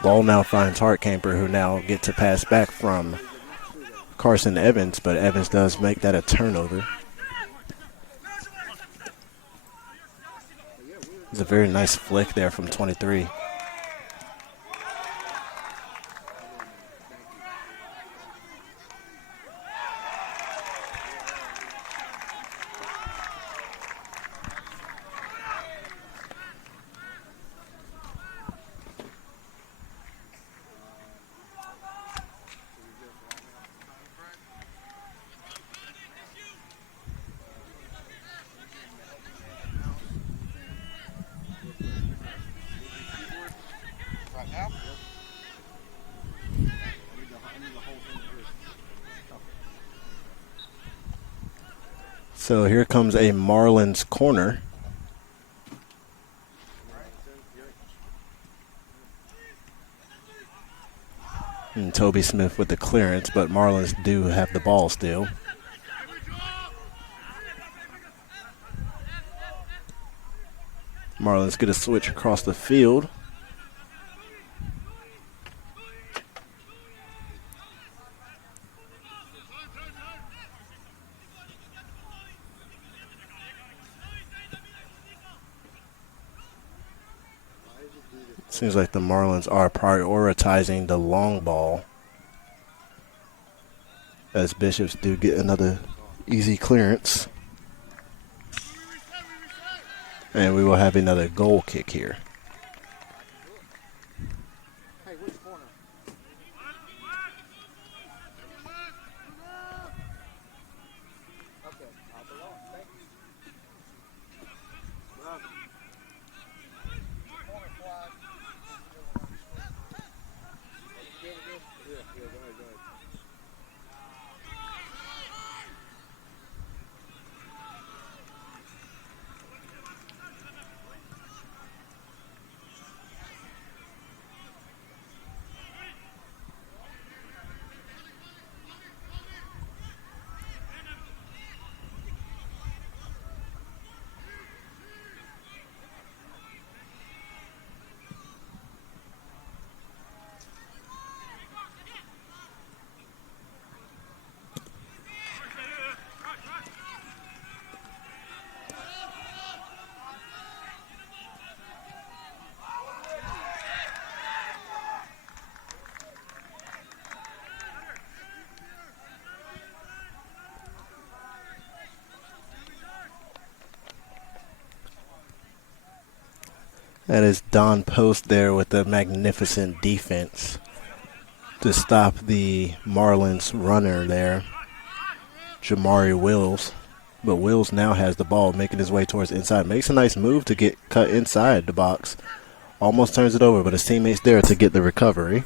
Ball now finds Hartkamper, who now gets to pass back from Carson Evans, but Evans does make that a turnover. It's a very nice flick there from 23. So here comes a Marlins corner. And Toby Smith with the clearance, but Marlins do have the ball still. Marlins get a switch across the field. Seems like the Marlins are prioritizing the long ball, as Bishops do get another easy clearance. And we will have another goal kick here. That is Don Post there with a magnificent defense to stop the Marlins runner there, Jamari Wills. But Wills now has the ball, making his way towards inside. Makes a nice move to get cut inside the box. Almost turns it over, but his teammate's there to get the recovery.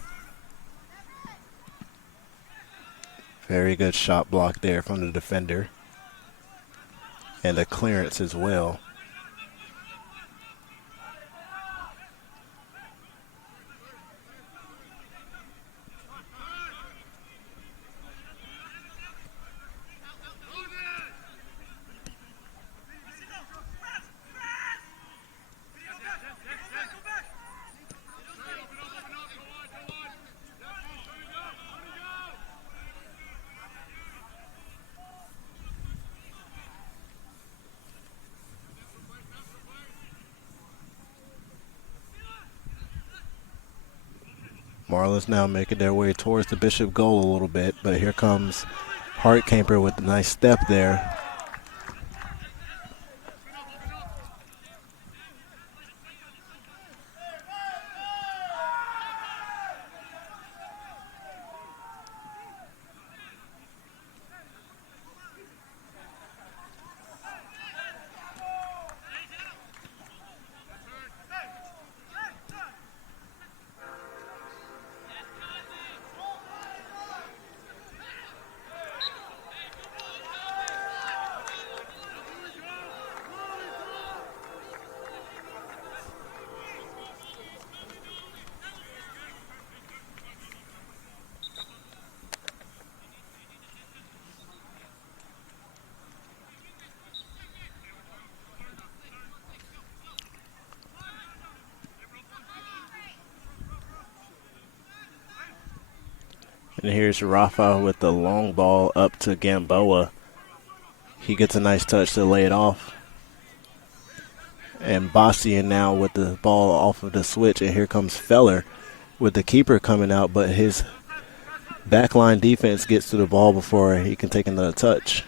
Very good shot block there from the defender. And a clearance as well. Marlins now making their way towards the Bishop goal a little bit, but here comes Hartkamper with a nice step there. And here's Rafa with the long ball up to Gamboa. He gets a nice touch to lay it off. And Bastian now with the ball off of the switch. And here comes Feller with the keeper coming out, but his backline defense gets to the ball before he can take another touch.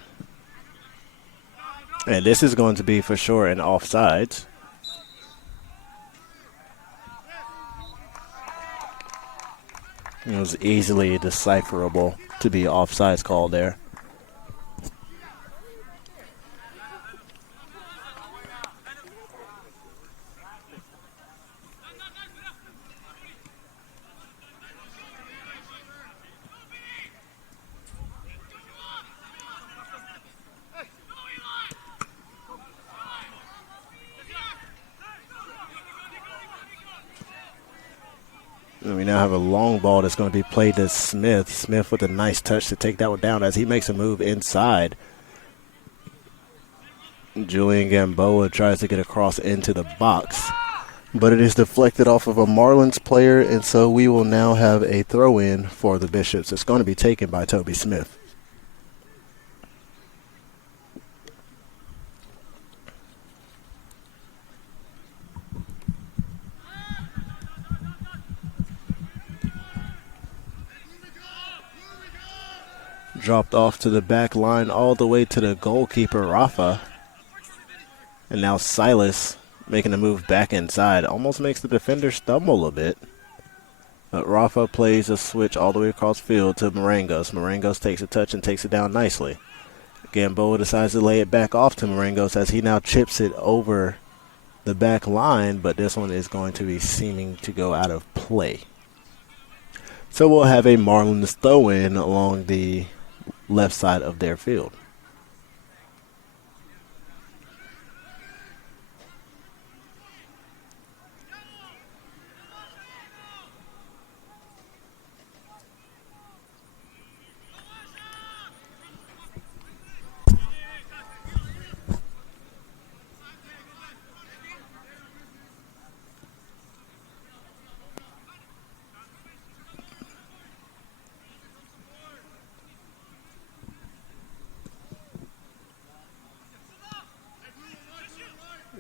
And this is going to be for sure an offsides. It was easily decipherable to be offsides call there. And we now have a long ball that's going to be played to Smith. Smith with a nice touch to take that one down as he makes a move inside. Julian Gamboa tries to get across into the box, but it is deflected off of a Marlins player, and so we will now have a throw-in for the Bishops. It's going to be taken by Toby Smith. Dropped off to the back line all the way to the goalkeeper, Rafa. And now Silas making a move back inside. Almost makes the defender stumble a bit. But Rafa plays a switch all the way across field to Marangos. Marangos takes a touch and takes it down nicely. Gamboa decides to lay it back off to Marangos as he now chips it over the back line, but this one is going to be seeming to go out of play. So we'll have a Marlins throw-in along the left side of their field.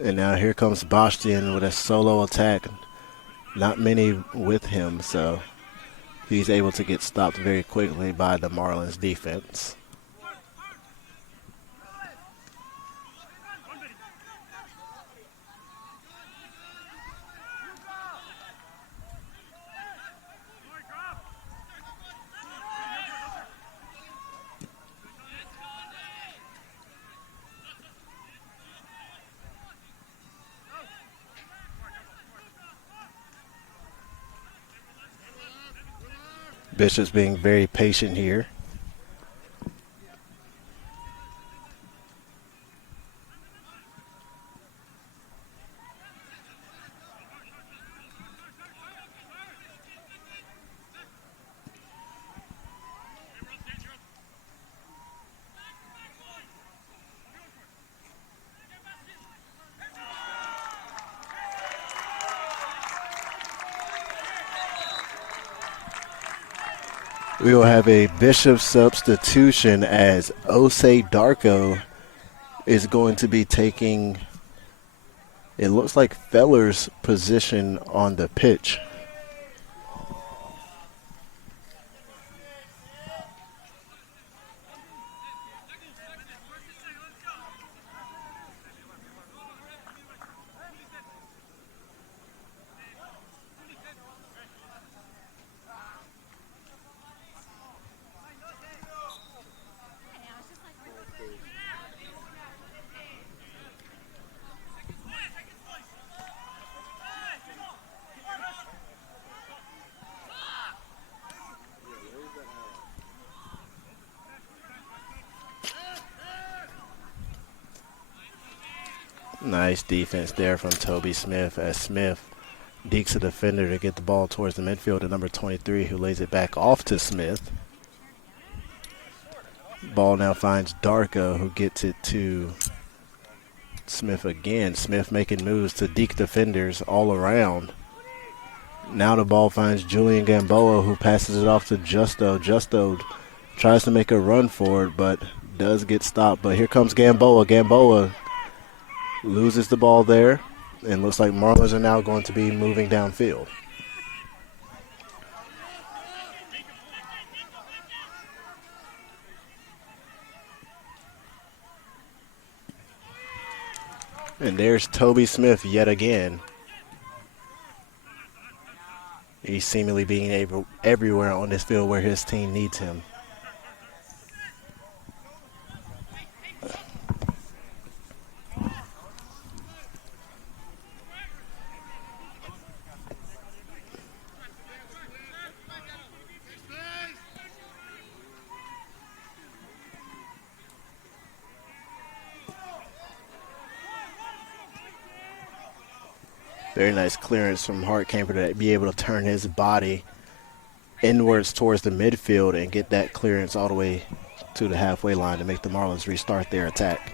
And now here comes Bastian with a solo attack. Not many with him, so he's able to get stopped very quickly by the Marlins defense. Bishop's being very patient here. We will have a Bishop substitution as Osei Darko is going to be taking, it looks like Feller's position on the pitch. Nice defense there from Toby Smith as Smith dekes a defender to get the ball towards the midfield to number 23, who lays it back off to Smith. Ball now finds Darko, who gets it to Smith again. Smith making moves to deke defenders all around. Now the ball finds Julian Gamboa, who passes it off to Justo. Justo tries to make a run for it, but does get stopped. But here comes Gamboa. Gamboa loses the ball there, and looks like Marlins are now going to be moving downfield. And there's Toby Smith yet again. He's seemingly being able everywhere on this field where his team needs him. Very nice clearance from Hartkamper to be able to turn his body inwards towards the midfield and get that clearance all the way to the halfway line to make the Marlins restart their attack.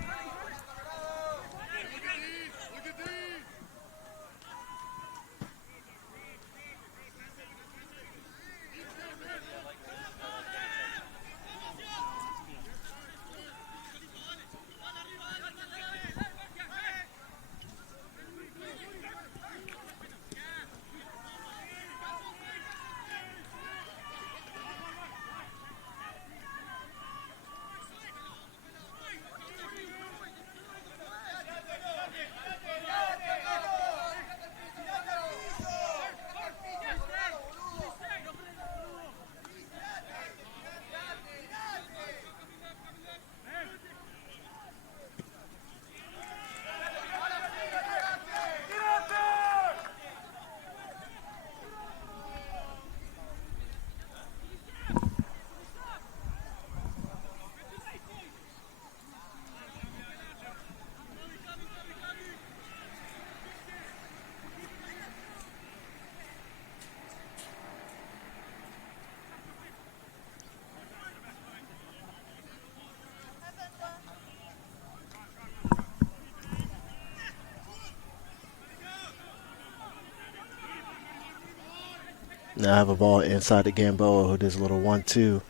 Now I have a ball inside the Gamboa, who does a little 1-2.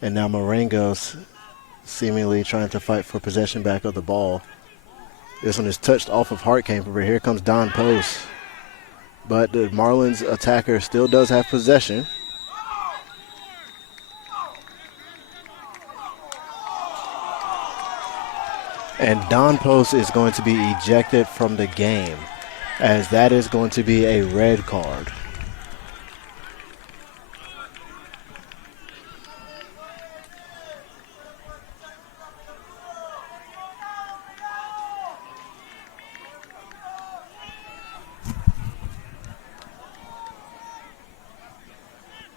And now Marengo's seemingly trying to fight for possession back of the ball. This one is touched off of Hartkamper, but here comes Don Post. But the Marlins attacker still does have possession. And Don Post is going to be ejected from the game, as that is going to be a red card.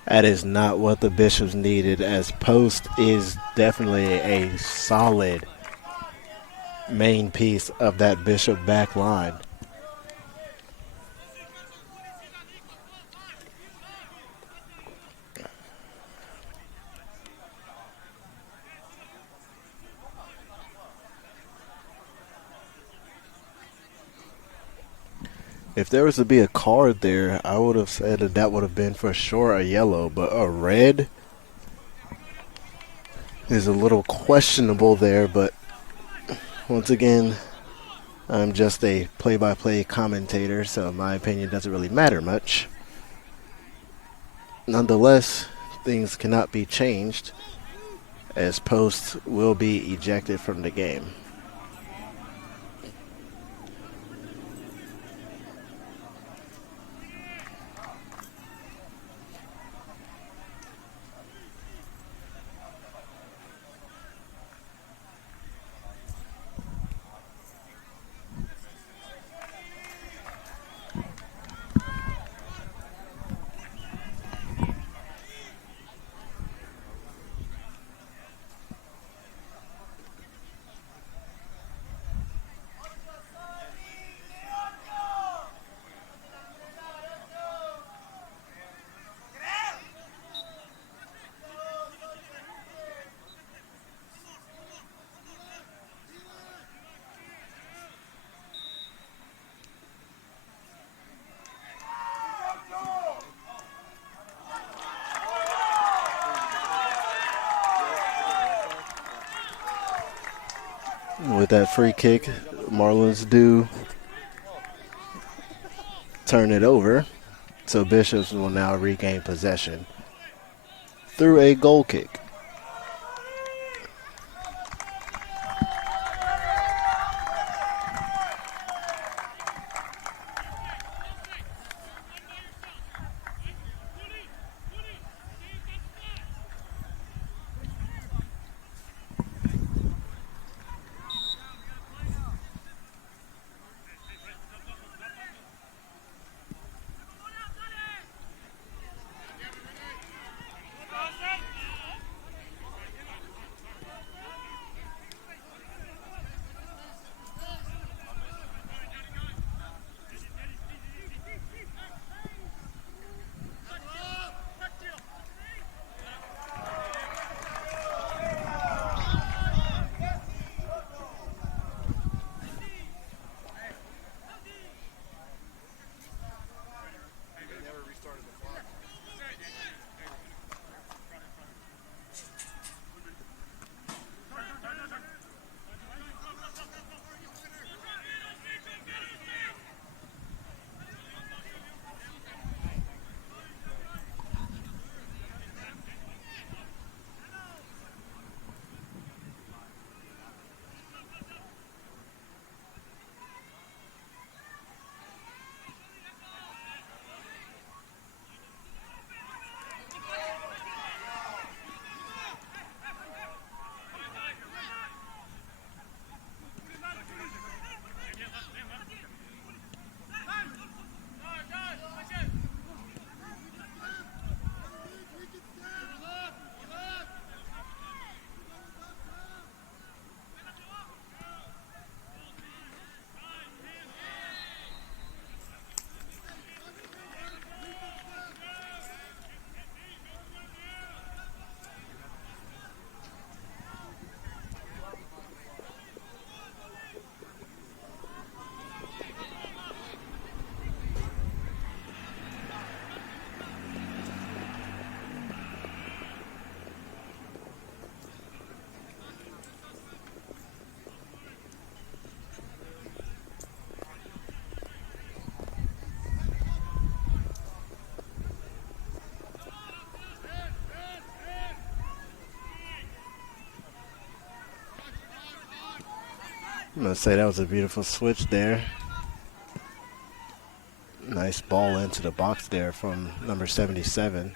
That is not what the Bishops needed, as Post is definitely a solid main piece of that Bishop back line. If there was to be a card there, I would have said that that would have been for sure a yellow, but a red is a little questionable there. But once again, I'm just a play-by-play commentator, so my opinion doesn't really matter much. Nonetheless, things cannot be changed, as Post will be ejected from the game. With that free kick, Marlins do turn it over. So Bishops will now regain possession through a goal kick. I'm going to say that was a beautiful switch there. Nice ball into the box there from number 77.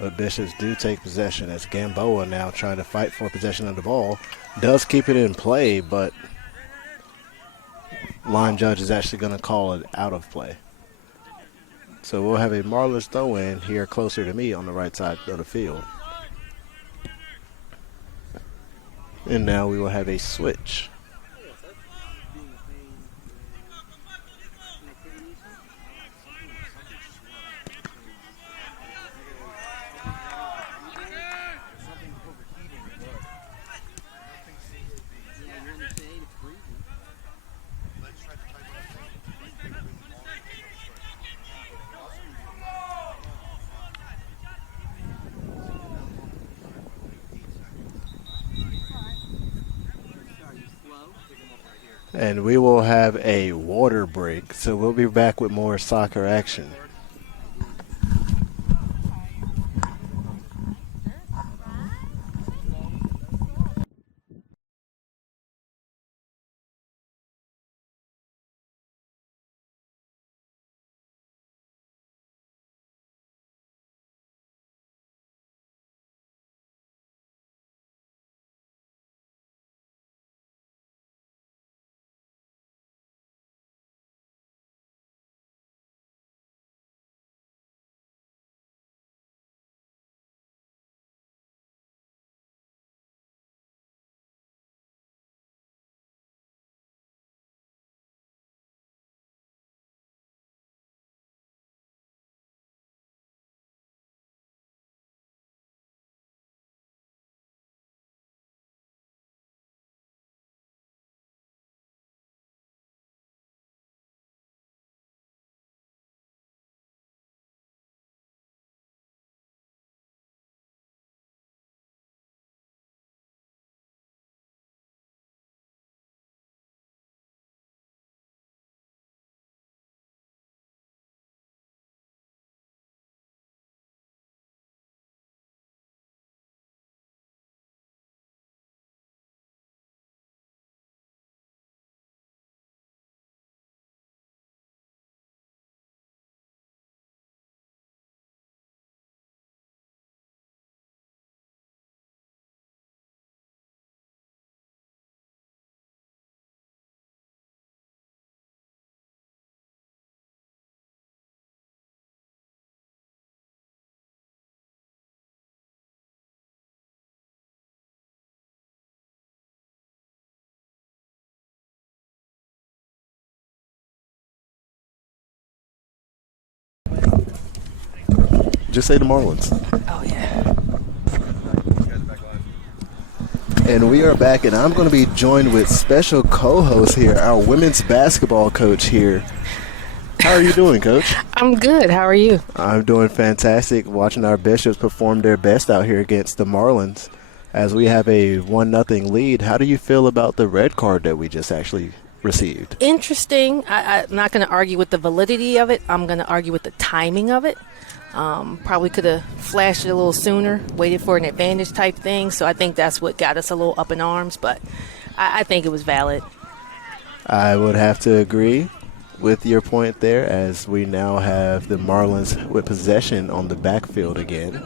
But Bishops do take possession as Gamboa now trying to fight for possession of the ball. Does keep it in play, but line judge is actually going to call it out of play. So we'll have a Marlins throw-in here closer to me on the right side of the field. And now we will have a switch. And we will have a water break, so we'll be back with more soccer action. Just say the Marlins. Oh, yeah. And we are back, and I'm going to be joined with special co-host here, our women's basketball coach here. How are you doing, Coach? I'm good. How are you? I'm doing fantastic, watching our Bishops perform their best out here against the Marlins as we have a 1-0 lead. How do you feel about the red card that we just actually received? Interesting. I'm not going to argue with the validity of it. I'm going to argue with the timing of it. Probably could have flashed it a little sooner, waited for an advantage type thing. So I think that's what got us a little up in arms, but I think it was valid. I would have to agree with your point there, as we now have the Marlins with possession on the backfield again.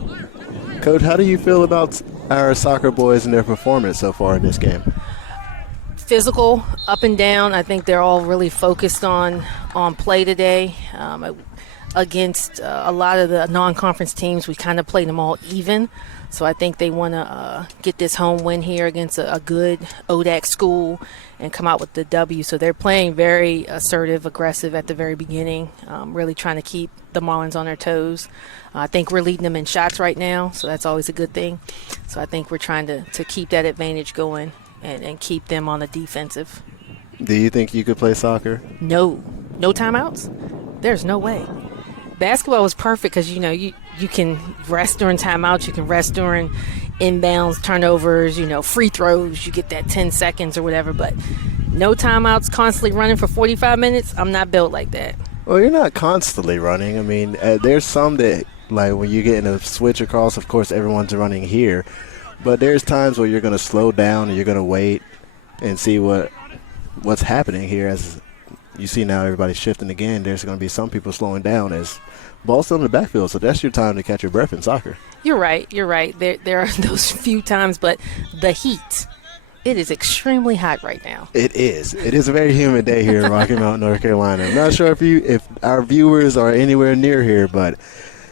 Coach, how do you feel about our soccer boys and their performance so far in this game? Physical, up and down. I think they're all really focused on play today. Against a lot of the non-conference teams, we kind of played them all even. So I think they want to get this home win here against a good ODAC school and come out with the W. So they're playing very assertive, aggressive at the very beginning, really trying to keep the Marlins on their toes. I think we're leading them in shots right now, so that's always a good thing. So I think we're trying to keep that advantage going and keep them on the defensive. Do you think you could play soccer? No timeouts? There's no way. Basketball was perfect because, you can rest during timeouts. You can rest during inbounds, turnovers, free throws. You get that 10 seconds or whatever. But no timeouts, constantly running for 45 minutes. I'm not built like that. Well, you're not constantly running. I mean, there's some that, like when you get in a switch across, of course, everyone's running here. But there's times where you're going to slow down and you're going to wait and see what's happening here. As you see now, everybody's shifting again. There's going to be some people slowing down as ball's still in the backfield, so that's your time to catch your breath in soccer. You're right. There are those few times, but the heat, it is extremely hot right now. It is a very humid day here in Rocky Mount, North Carolina. I'm not sure if our viewers are anywhere near here, but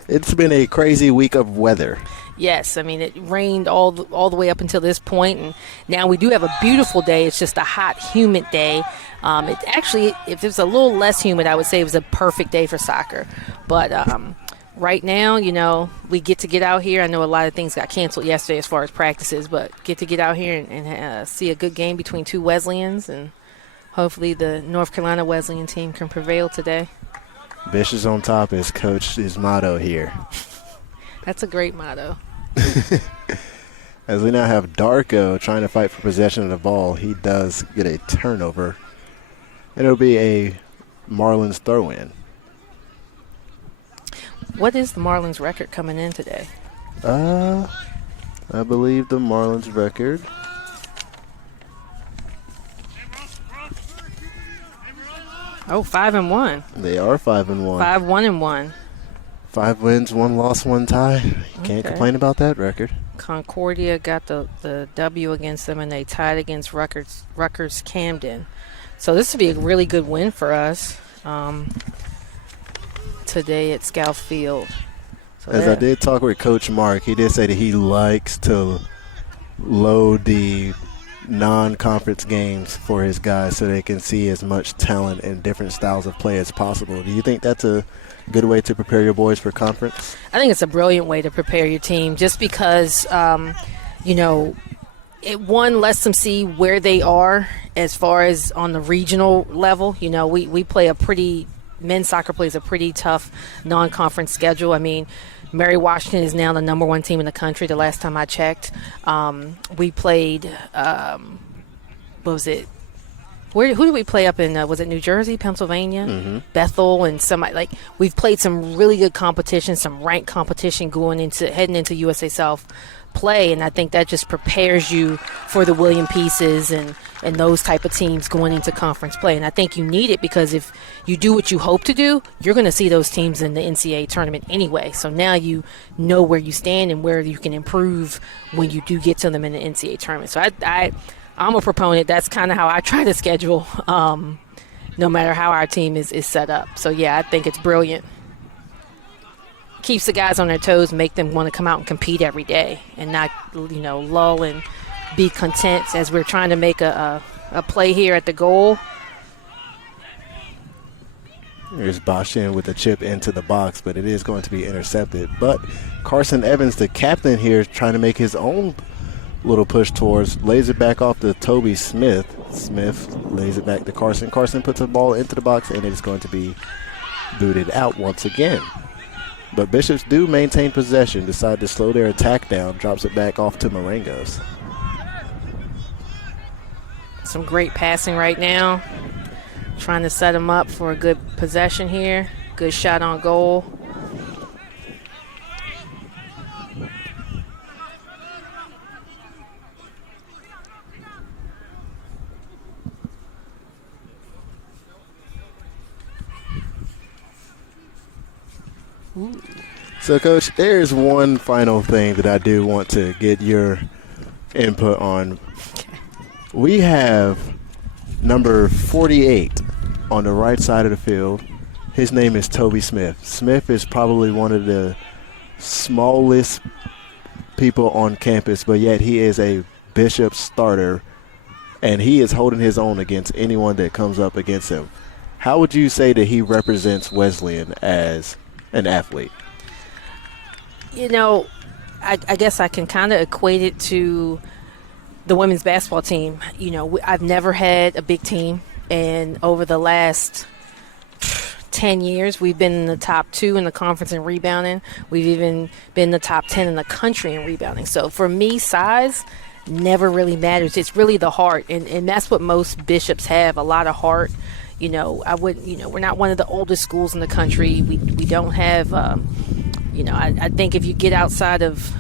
it's been a crazy week of weather. Yes, I mean, it rained all the way up until this point, and now we do have a beautiful day. It's just a hot, humid day. It actually, if it was a little less humid, I would say it was a perfect day for soccer. But right now, we get to get out here. I know a lot of things got canceled yesterday as far as practices, but get to get out here and see a good game between two Wesleyans, and hopefully the North Carolina Wesleyan team can prevail today. Bishops on top is Coach's motto here. That's a great motto. As we now have Darko trying to fight for possession of the ball, he does get a turnover. And it'll be a Marlins throw-in. What is the Marlins record coming in today? I believe the Marlins record. Oh, 5-1. They are 5-1. 5-1-1. 5 wins, 1 loss, 1 tie. You can't complain about that record. Concordia got the W against them, and they tied against Rutgers Camden. So this would be a really good win for us today at Scout Field. So As I did talk with Coach Mark, he did say that he likes to load the non-conference games for his guys so they can see as much talent and different styles of play as possible. Do you think that's a good way to prepare your boys for conference? I think it's a brilliant way to prepare your team, just because, it lets them see where they are as far as on the regional level. We play men's soccer plays a pretty tough non-conference schedule. I mean, Mary Washington is now the number 1 team in the country the last time I checked. We played, what was it? Who did we play up in? Was it New Jersey, Pennsylvania, Bethel, and somebody we've played some really good competition, some ranked competition heading into USA South play, and I think that just prepares you for the William Pieces and those type of teams going into conference play. And I think you need it, because if you do what you hope to do, you're going to see those teams in the NCAA tournament anyway. So now you know where you stand and where you can improve when you do get to them in the NCAA tournament. So I'm a proponent. That's kind of how I try to schedule, no matter how our team is set up. So, yeah, I think it's brilliant. Keeps the guys on their toes, make them want to come out and compete every day and not, lull and be content as we're trying to make a play here at the goal. Here's Bashin with the chip into the box, but it is going to be intercepted. But Carson Evans, the captain here, is trying to make his own little push towards, lays it back off to Toby Smith. Smith lays it back to Carson. Carson puts the ball into the box, and it is going to be booted out once again. But Bishops do maintain possession, decide to slow their attack down, drops it back off to Marangos. Some great passing right now. Trying to set him up for a good possession here. Good shot on goal. Ooh. So, Coach, there's one final thing that I do want to get your input on. We have number 48 on the right side of the field. His name is Toby Smith. Smith is probably one of the smallest people on campus, but yet he is a Bishop starter, and he is holding his own against anyone that comes up against him. How would you say that he represents Wesleyan as an athlete? You know, I guess I can kind of equate it to the women's basketball team. You know, I've never had a big team, and over the last 10 years, we've been in the top 2 in the conference in rebounding. We've even been in the top 10 in the country in rebounding. So for me, size never really matters. It's really the heart, and that's what most Bishops have, a lot of heart. You know, we're not one of the oldest schools in the country. We don't have, I think if you get outside of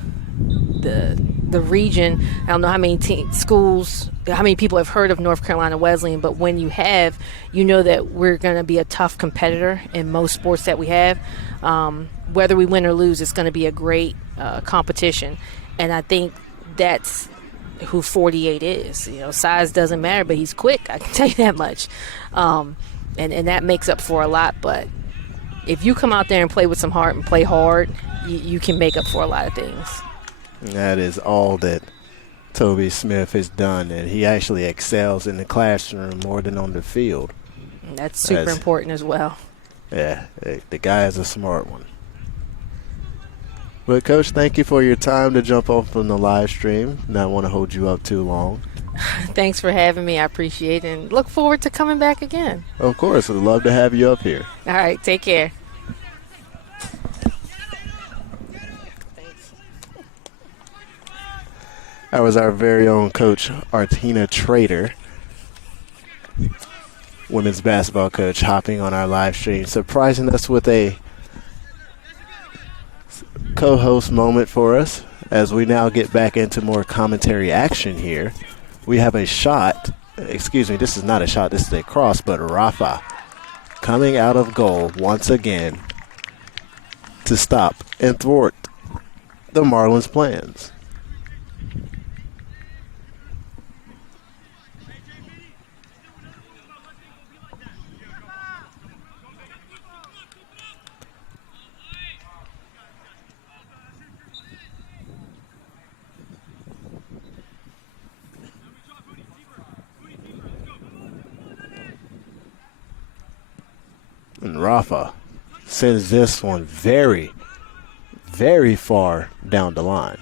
the region, I don't know how many schools, how many people have heard of North Carolina Wesleyan, but when you have, you know that we're going to be a tough competitor in most sports that we have. Whether we win or lose, it's going to be a great competition. And I think that's who 48 is. You know, size doesn't matter, but he's quick. I can tell you that much. And that makes up for a lot. But if you come out there and play with some heart and play hard, you can make up for a lot of things. That is all that Toby Smith has done, and he actually excels in the classroom more than on the field. That's super important as well. Yeah, the guy is a smart one. But, Coach, thank you for your time to jump off from the live stream. Not want to hold you up too long. Thanks for having me. I appreciate it, and look forward to coming back again. Of course. We'd love to have you up here. All right. Take care. That was our very own Coach Artina Trader, women's basketball coach, hopping on our live stream, surprising us with a co-host moment for us as we now get back into more commentary action here. We have a shot. Excuse me, this is not a shot. This is a cross, but Rafa coming out of goal once again to stop and thwart the Marlins' plans. And Rafa sends this one very, very far down the line.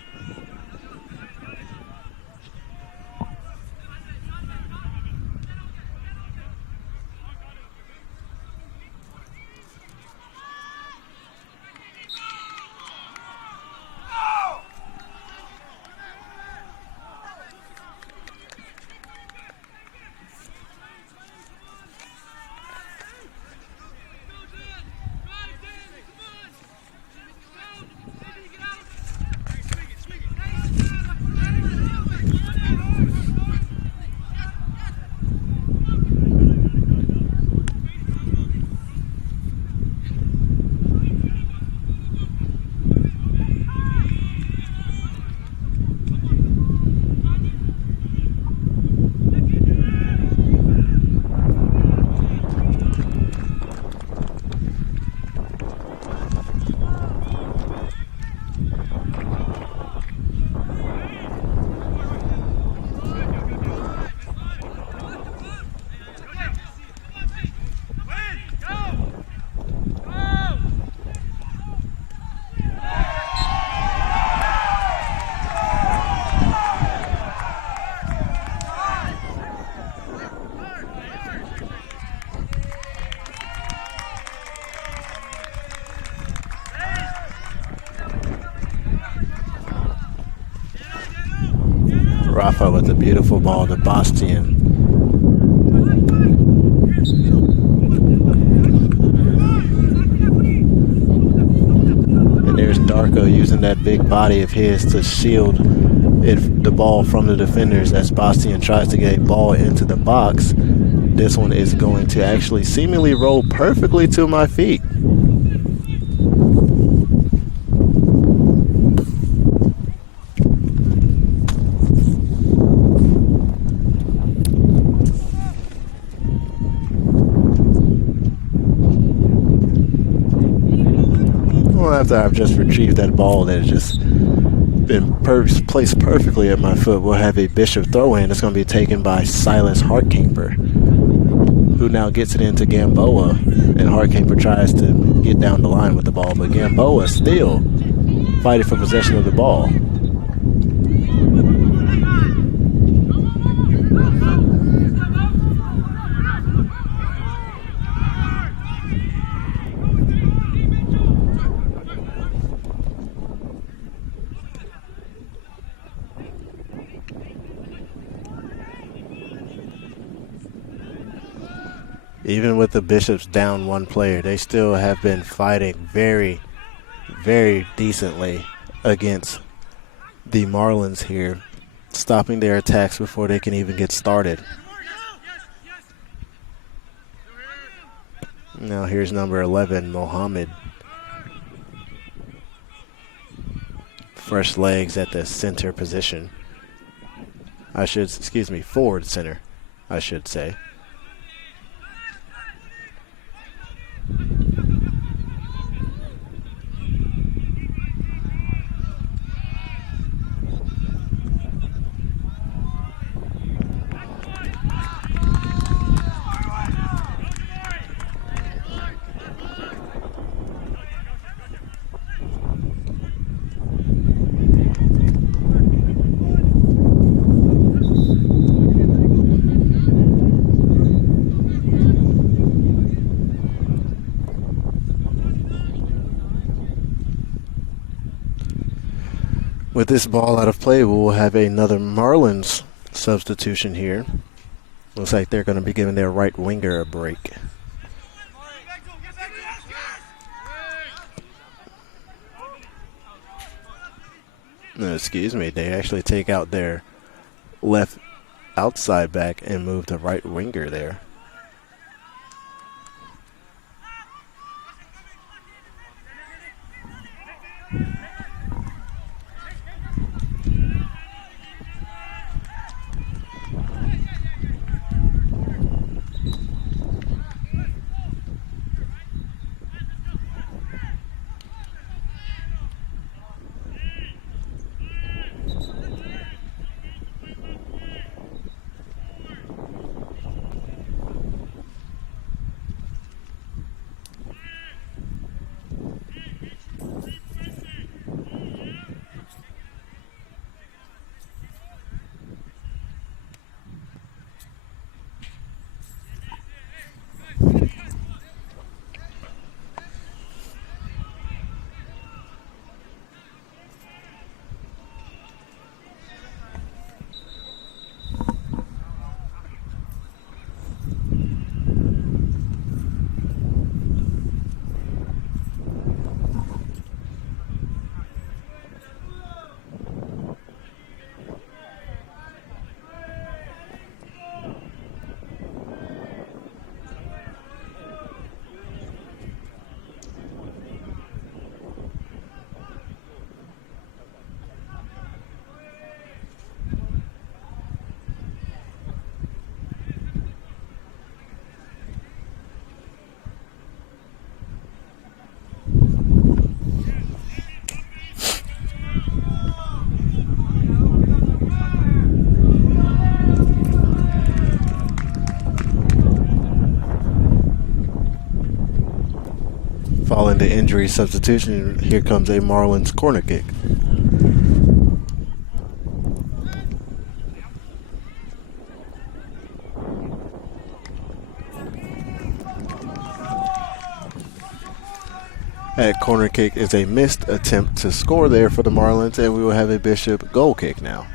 Rafa with a beautiful ball to Bastian. And there's Darko using that big body of his to shield the ball from the defenders as Bastian tries to get a ball into the box. This one is going to actually seemingly roll perfectly to my feet. Well, after I've just retrieved that ball that has just been placed perfectly at my foot, we'll have a Bishop throw-in. It's going to be taken by Silas Hartkamper, who now gets it into Gamboa, and Hartkamper tries to get down the line with the ball, but Gamboa still fighting for possession of the ball. Even with the Bishops down one player, they still have been fighting very, very decently against the Marlins here, stopping their attacks before they can even get started. Now here's number 11, Mohammed. Fresh legs at the center position. Forward center, I should say. With this ball out of play, we'll have another Marlins substitution here. Looks like they're going to be giving their right winger a break. No, excuse me, they actually take out their left outside back and move the right winger there. Following the injury substitution, here comes a Marlins corner kick. That corner kick is a missed attempt to score there for the Marlins, and we will have a Bishop goal kick now.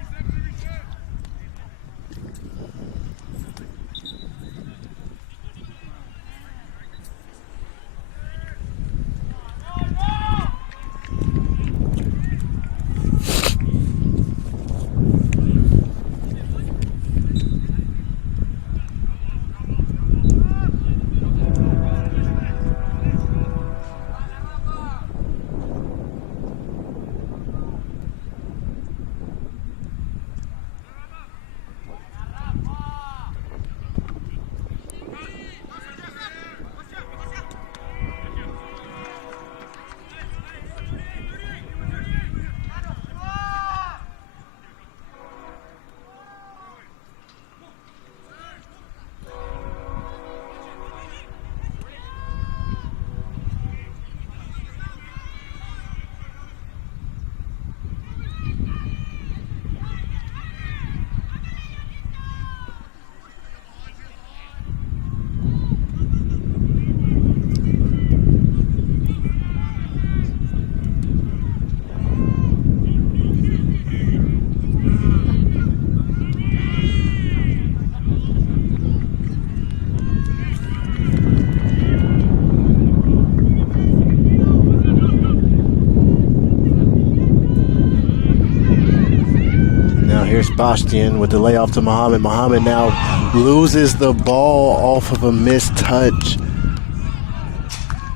Sebastian with the layoff to Muhammad. Muhammad now loses the ball off of a missed touch.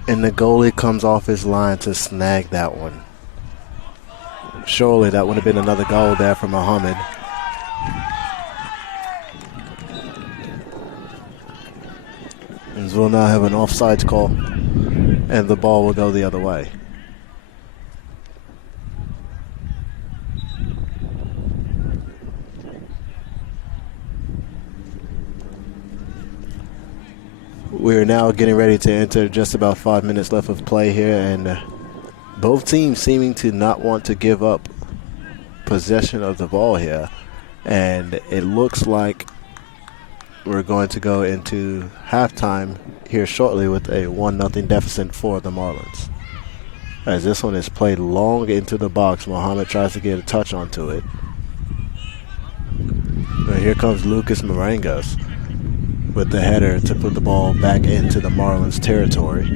And the goalie comes off his line to snag that one. Surely that would have been another goal there for Muhammad. And we'll now have an offsides call. And the ball will go the other way. We're now getting ready to enter just about 5 minutes left of play here, and both teams seeming to not want to give up possession of the ball here. And it looks like we're going to go into halftime here shortly with a 1-0 deficit for the Marlins. As this one is played long into the box, Muhammad tries to get a touch onto it. But here comes Lucas Marengas with the header to put the ball back into the Marlins territory.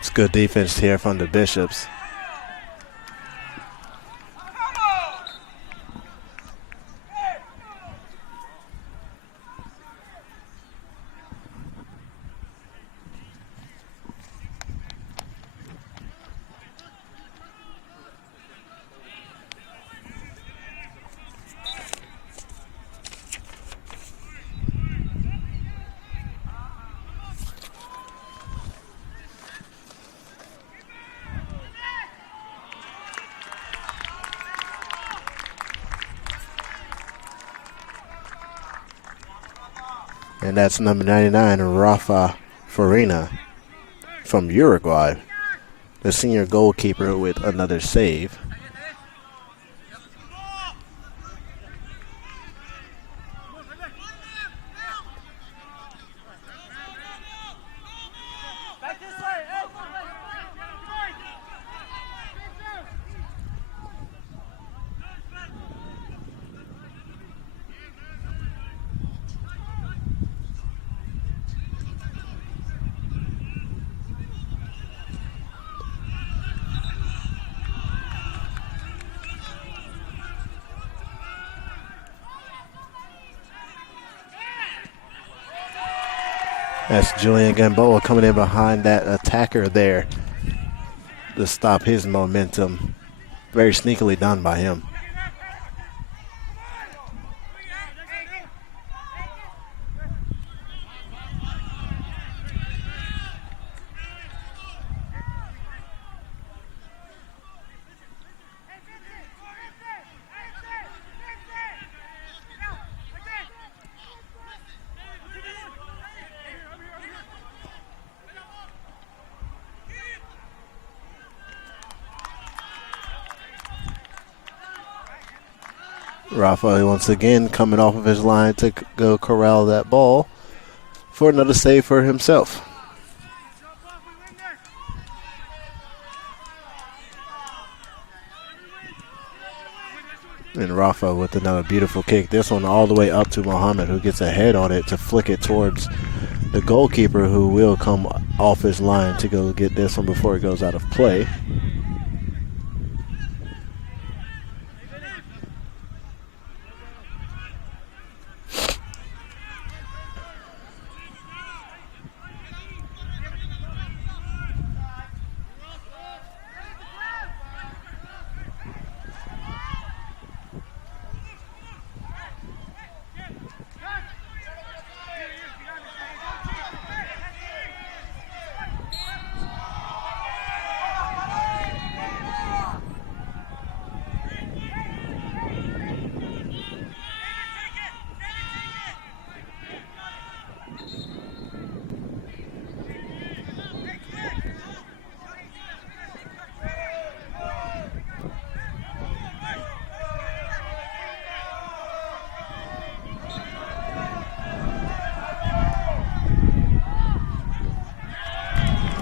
It's good defense here from the Bishops. And that's number 99, Rafa Farina from Uruguay, the senior goalkeeper with another save. That's Julian Gamboa coming in behind that attacker there to stop his momentum. Very sneakily done by him. Rafa once again coming off of his line to go corral that ball for another save for himself. And Rafa with another beautiful kick. This one all the way up to Muhammad, who gets a head on it to flick it towards the goalkeeper, who will come off his line to go get this one before it goes out of play.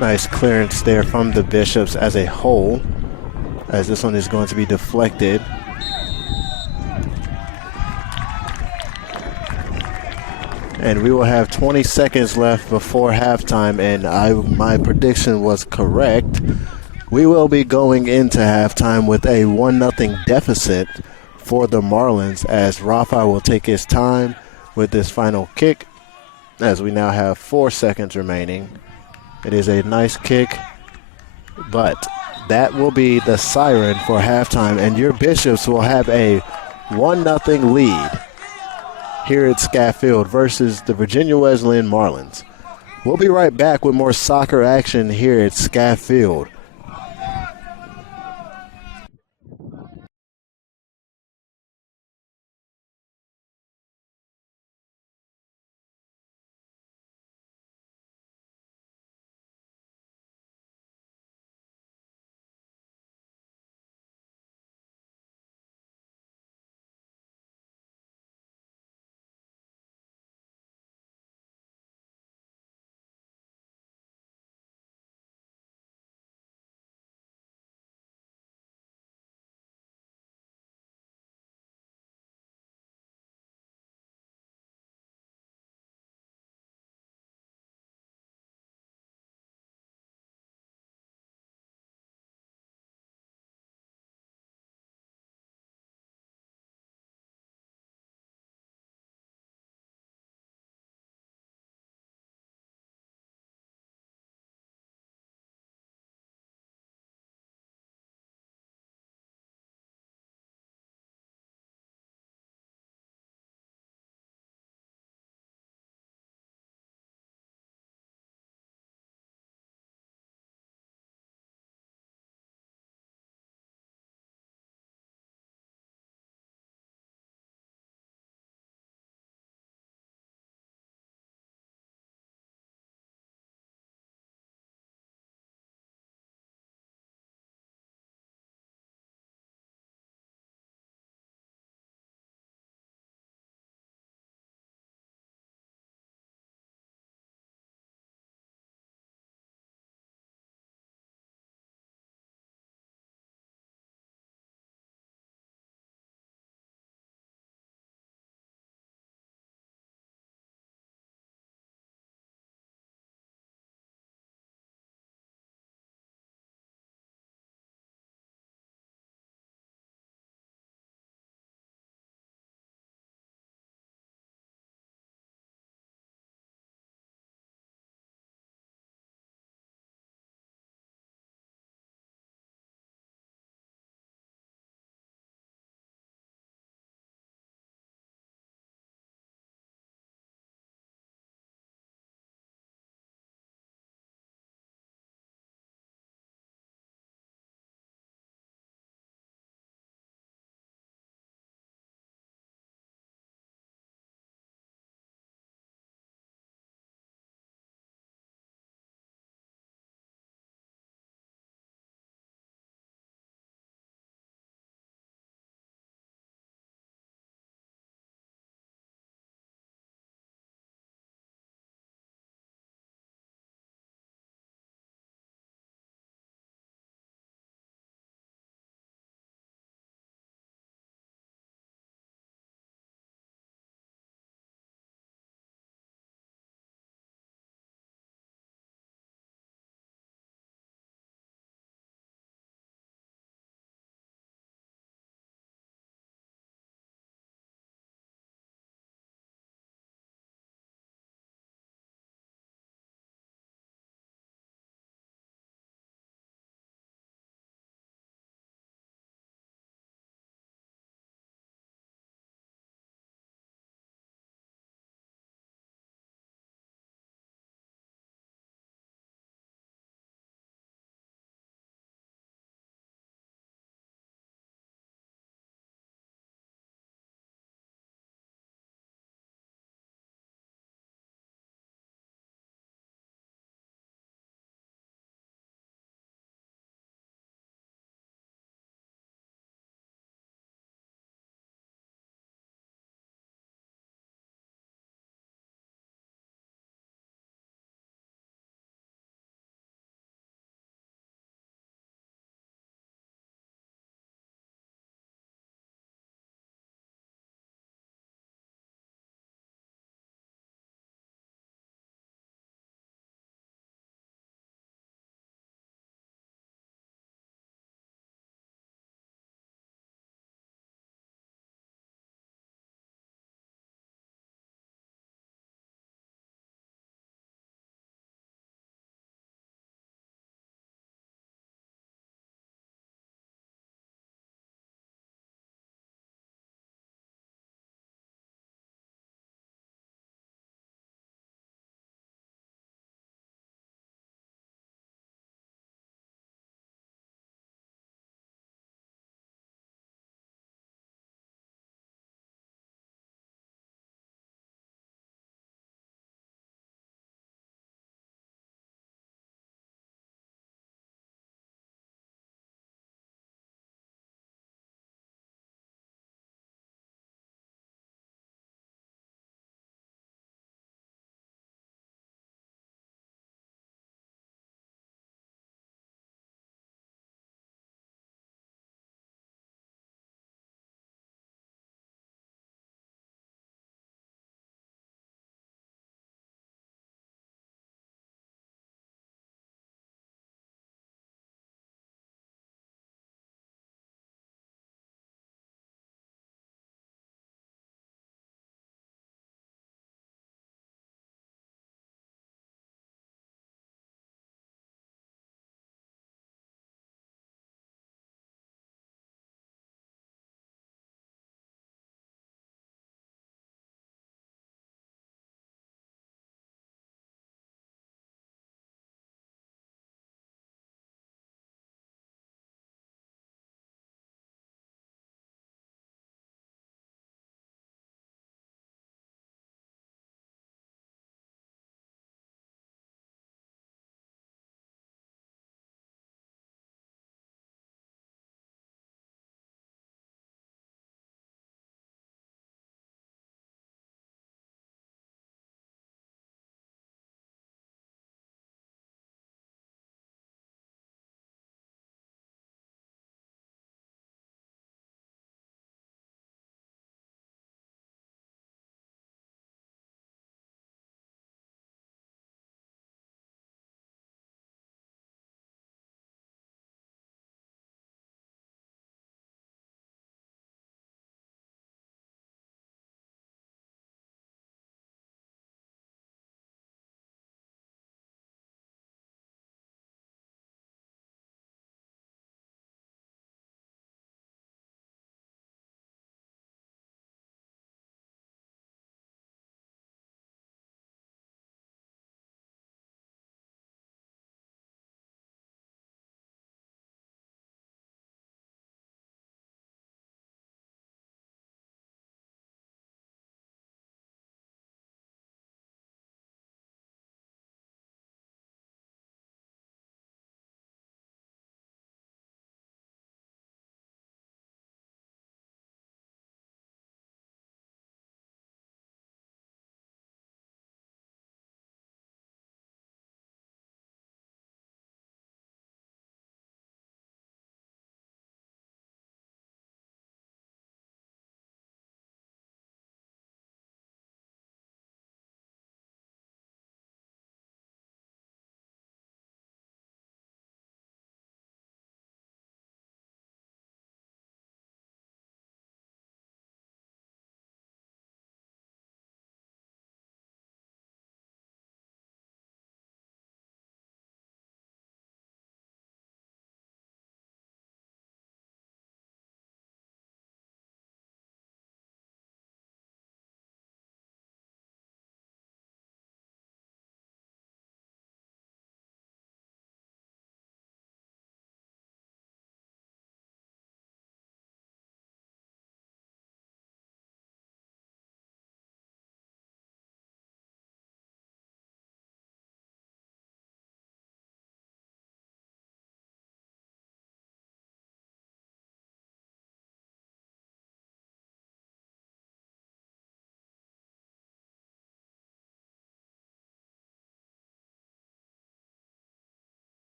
Nice clearance there from the Bishops as a whole, as this one is going to be deflected. And we will have 20 seconds left before halftime, and my prediction was correct. We will be going into halftime with a 1-0 deficit for the Marlins, as Rafa will take his time with this final kick, as we now have 4 seconds remaining. It is a nice kick, but that will be the siren for halftime, and your Bishops will have a 1-0 lead here at Scat Field versus the Virginia Wesleyan Marlins. We'll be right back with more soccer action here at Scat Field.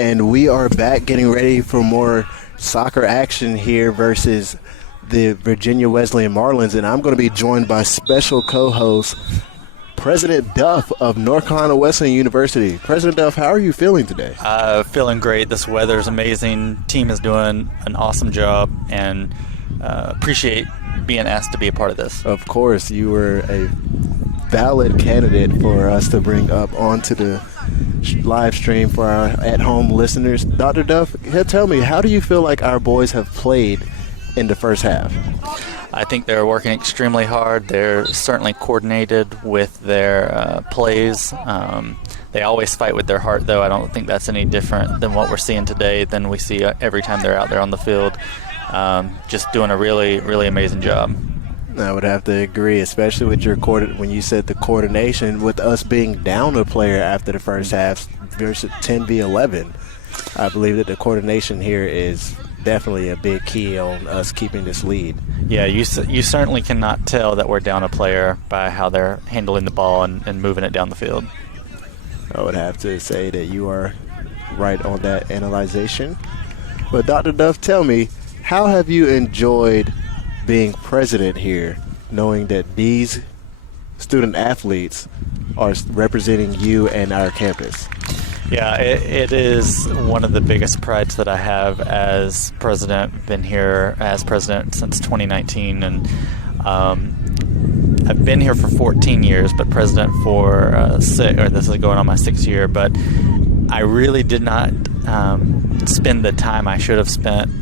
And we are back getting ready for more soccer action here versus the Virginia Wesleyan Marlins. And I'm going to be joined by special co-host President Duff of North Carolina Wesleyan University. President Duff, how are you feeling today? Feeling great. This weather is amazing. Team is doing an awesome job, and appreciate being asked to be a part of this. Of course, you were a valid candidate for us to bring up onto the live stream for our at-home listeners. Dr. Duff, tell me, how do you feel like our boys have played in the first half? I think they're working extremely hard. They're certainly coordinated with their plays. They always fight with their heart, though. I don't think that's any different than what we're seeing today than we see every time they're out there on the field. Just doing a really, really amazing job. I would have to agree, especially with your when you said the coordination with us being down a player after the first half versus 10v11. I believe that the coordination here is definitely a big key on us keeping this lead. Yeah, you certainly cannot tell that we're down a player by how they're handling the ball and moving it down the field. I would have to say that you are right on that analyzation. But Dr. Duff, tell me, how have you enjoyed being president here, knowing that these student athletes are representing you and our campus? Yeah, it is one of the biggest prides that I have as president. Been here as president since 2019, and I've been here for 14 years, but president for this is going on my 6th year. But I really did not spend the time I should have spent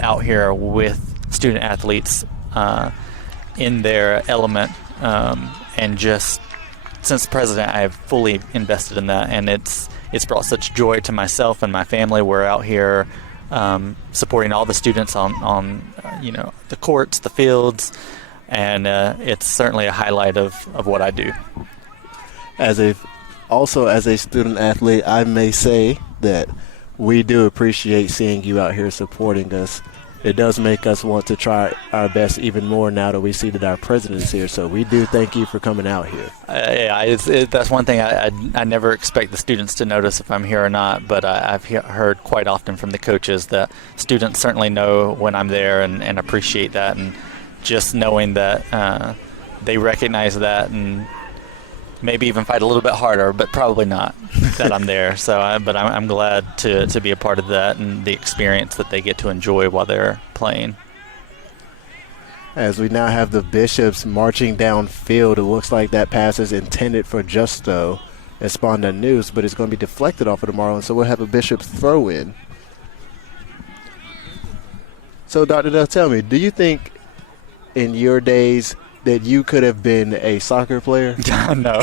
out here with student athletes in their element, and just since president, I have fully invested in that, and it's brought such joy to myself and my family. We're out here supporting all the students on the courts, the fields, and it's certainly a highlight of what I do. Also as a student athlete, I may say that we do appreciate seeing you out here supporting us. It does make us want to try our best even more now that we see that our president is here. So we do thank you for coming out here. That's one thing I never expect the students to notice if I'm here or not, but I've heard quite often from the coaches that students certainly know when I'm there and appreciate that, and just knowing that they recognize that and maybe even fight a little bit harder, but probably not, that I'm there. But I'm glad to be a part of that and the experience that they get to enjoy while they're playing. As we now have the Bishops marching downfield, it looks like that pass is intended for Justo Esponda News, but it's going to be deflected off of the Marlins, so we'll have a Bishops throw in. So, Dr. Duff, tell me, do you think in your days that you could have been a soccer player? No.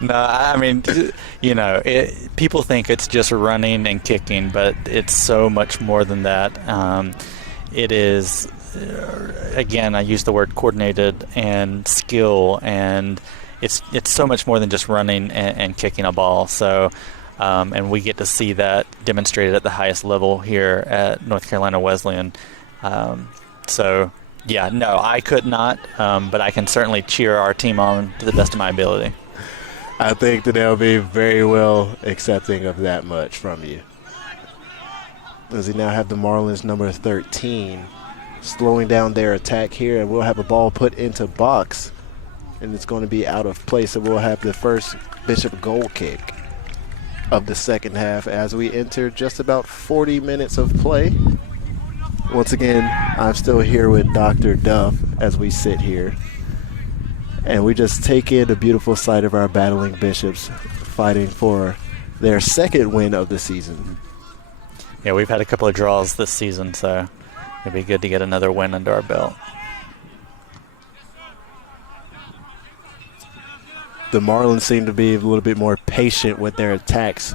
No, I mean, people think it's just running and kicking, but it's so much more than that. It is, again, I use the word coordinated and skill, and it's so much more than just running and kicking a ball. So, and we get to see that demonstrated at the highest level here at North Carolina Wesleyan. Yeah, no, I could not, but I can certainly cheer our team on to the best of my ability. I think that they'll be very well accepting of that much from you. As we now have the Marlins number 13 slowing down their attack here, and we'll have a ball put into box, and it's going to be out of place, so we'll have the first Bishop goal kick of the second half as we enter just about 40 minutes of play. Once again, I'm still here with Dr. Duff as we sit here. And we just take in the beautiful sight of our battling Bishops fighting for their second win of the season. Yeah, we've had a couple of draws this season, so it'd be good to get another win under our belt. The Marlins seem to be a little bit more patient with their attacks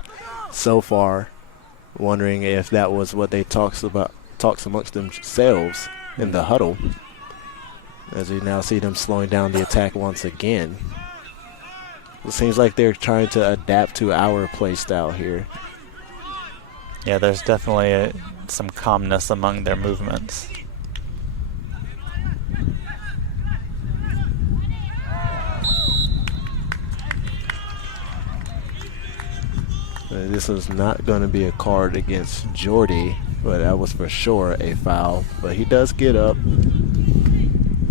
so far, wondering if that was what they talks amongst themselves in the huddle, as we now see them slowing down the attack once again. It seems like they're trying to adapt to our play style here. Yeah, there's definitely some calmness among their movements. This was not going to be a card against Jordy, but that was for sure a foul. But he does get up.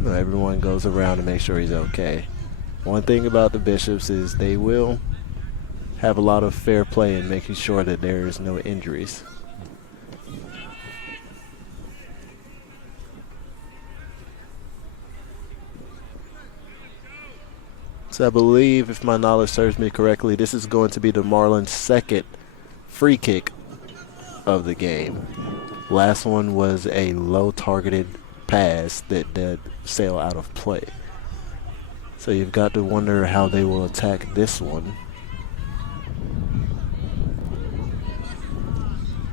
Everyone goes around to make sure he's okay. One thing about the Bishops is they will have a lot of fair play in making sure that there is no injuries. So I believe, if my knowledge serves me correctly, this is going to be the Marlins' second free kick of the game. Last one was a low targeted pass that did sail out of play. So you've got to wonder how they will attack this one.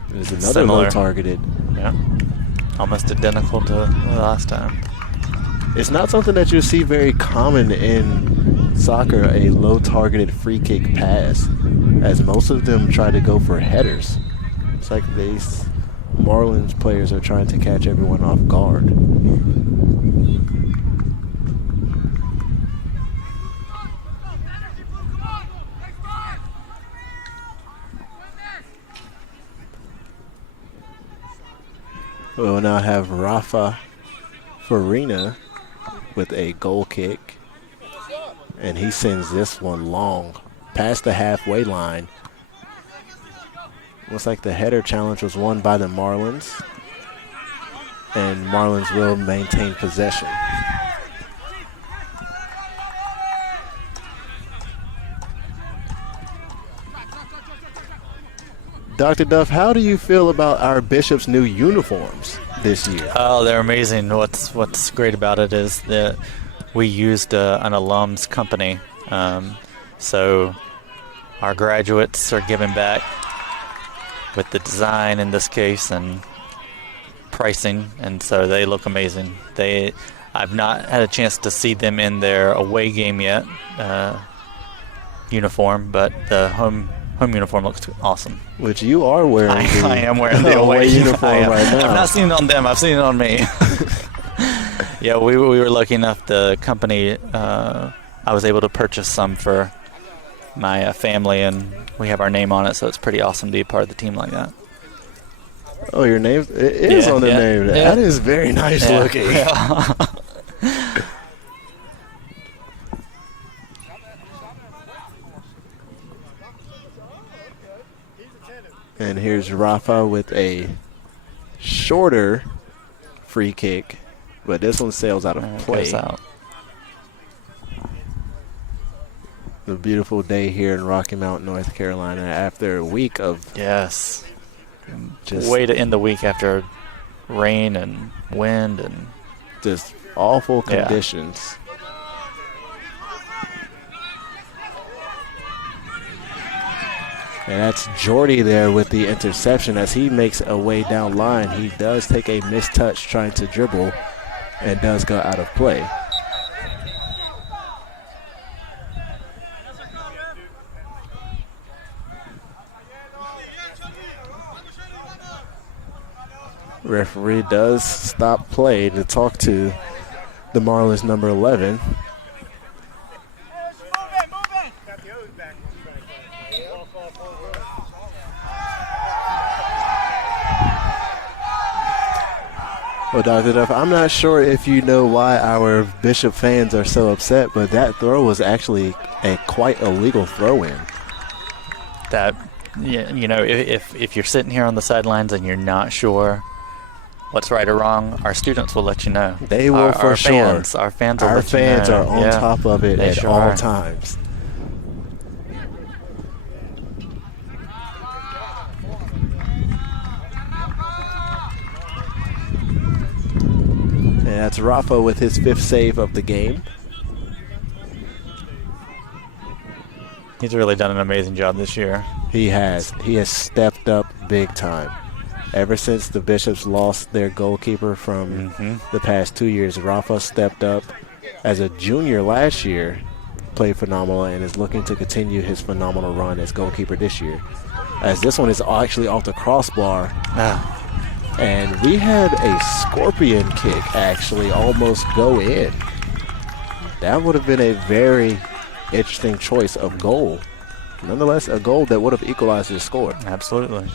There's another Similar. low targeted. Yeah. Almost identical to the last time. It's not something that you see very common in soccer, a low targeted free kick pass, as most of them try to go for headers. It's like these Marlins players are trying to catch everyone off guard. We'll now have Rafa Farina with a goal kick, and he sends this one long past the halfway line. Looks like the header challenge was won by the Marlins, and Marlins will maintain possession. Dr. Duff, how do you feel about our Bishop's new uniforms this year? Oh, they're amazing. What's great about it is that we used an alums company. So our graduates are giving back with the design in this case and pricing, and so they look amazing. I've not had a chance to see them in their away game yet, uniform, but the home uniform looks awesome. Which you are wearing. I am wearing the away uniform right now. I've not seen it on them. I've seen it on me. Yeah, we were lucky enough. The company, I was able to purchase some for my family, and we have our name on it, so it's pretty awesome to be a part of the team like that. Oh, your name? It is on the name. Yeah. That is very nice looking. Yeah. And here's Rafa with a shorter free kick, but this one sails out of play. Goes out. A beautiful day here in Rocky Mount, North Carolina, after a week of Yes. just Way to end the week after rain and wind and just awful Yeah. conditions. And that's Jordy there with the interception as he makes a way down line. He does take a missed touch trying to dribble and does go out of play. Referee does stop play to talk to the Marlins number 11. Well, Dr. Duff, I'm not sure if you know why our Bishop fans are so upset, but that throw was actually a quite illegal throw-in. that. Yeah, you know, if you're sitting here on the sidelines and you're not sure what's right or wrong, our students will let you know. They will for sure. Our fans will Our let you know. fans are on top of it They at sure all are. times. And that's Rafa with his 5th save of the game. He's really done an amazing job this year. He has. He has stepped up big time. Ever since the Bishops lost their goalkeeper from the past 2 years, Rafa stepped up as a junior last year, played phenomenal, and is looking to continue his phenomenal run as goalkeeper this year. As this one is actually off the crossbar. And we had a scorpion kick actually almost go in. That would have been a very interesting choice of goal nonetheless, a goal that would have equalized the score. Absolutely.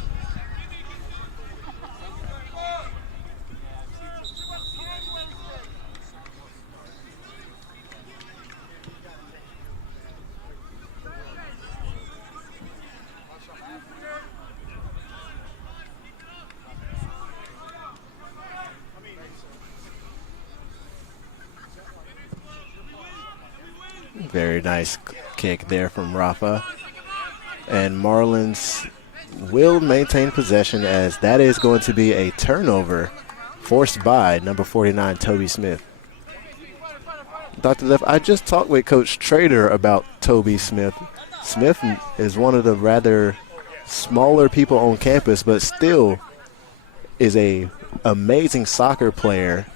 Very nice kick there from Rafa. And Marlins will maintain possession, as that is going to be a turnover forced by number 49, Toby Smith. Dr. Leff, I just talked with Coach Trader about Toby Smith. Smith is one of the rather smaller people on campus, but still is a amazing soccer player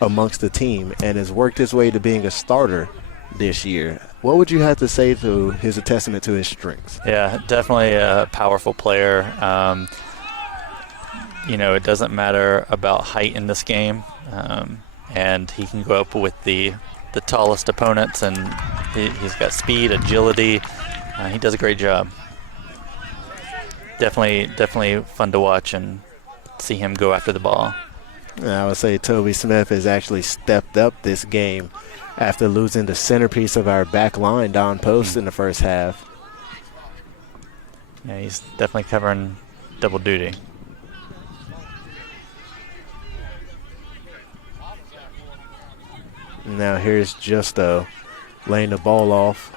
amongst the team and has worked his way to being a starter this year. What would you have to say to his testament to his strengths? Yeah, definitely a powerful player. It doesn't matter about height in this game, and he can go up with the tallest opponents, and he's got speed, agility. He does a great job. Definitely fun to watch and see him go after the ball. I would say Toby Smith has actually stepped up this game after losing the centerpiece of our back line, Don Post, in the first half. Yeah, he's definitely covering double duty. Now here's Justo laying the ball off.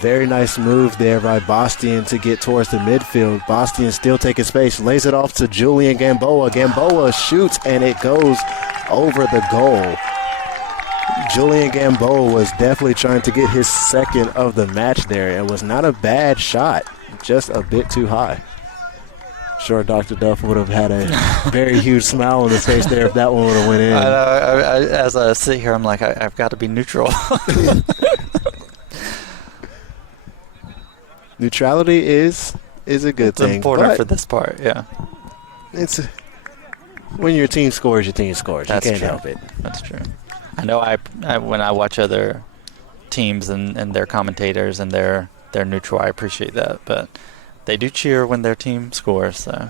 Very nice move there by Bastian to get towards the midfield. Bastian still taking space, lays it off to Julian Gamboa. Gamboa shoots, and it goes over the goal. Julian Gamboa was definitely trying to get his second of the match there. It was not a bad shot, just a bit too high. Sure, Dr. Duff would have had a very huge smile on his face there if that one would have went in. As I sit here, I'm like, I've got to be neutral. Neutrality is a good thing. It's important for this part, yeah. It's when your team scores, your team scores. That's you can't true. help it. That's true. I know I when I watch other teams and their commentators and they're neutral, I appreciate that. But they do cheer when their team scores, so.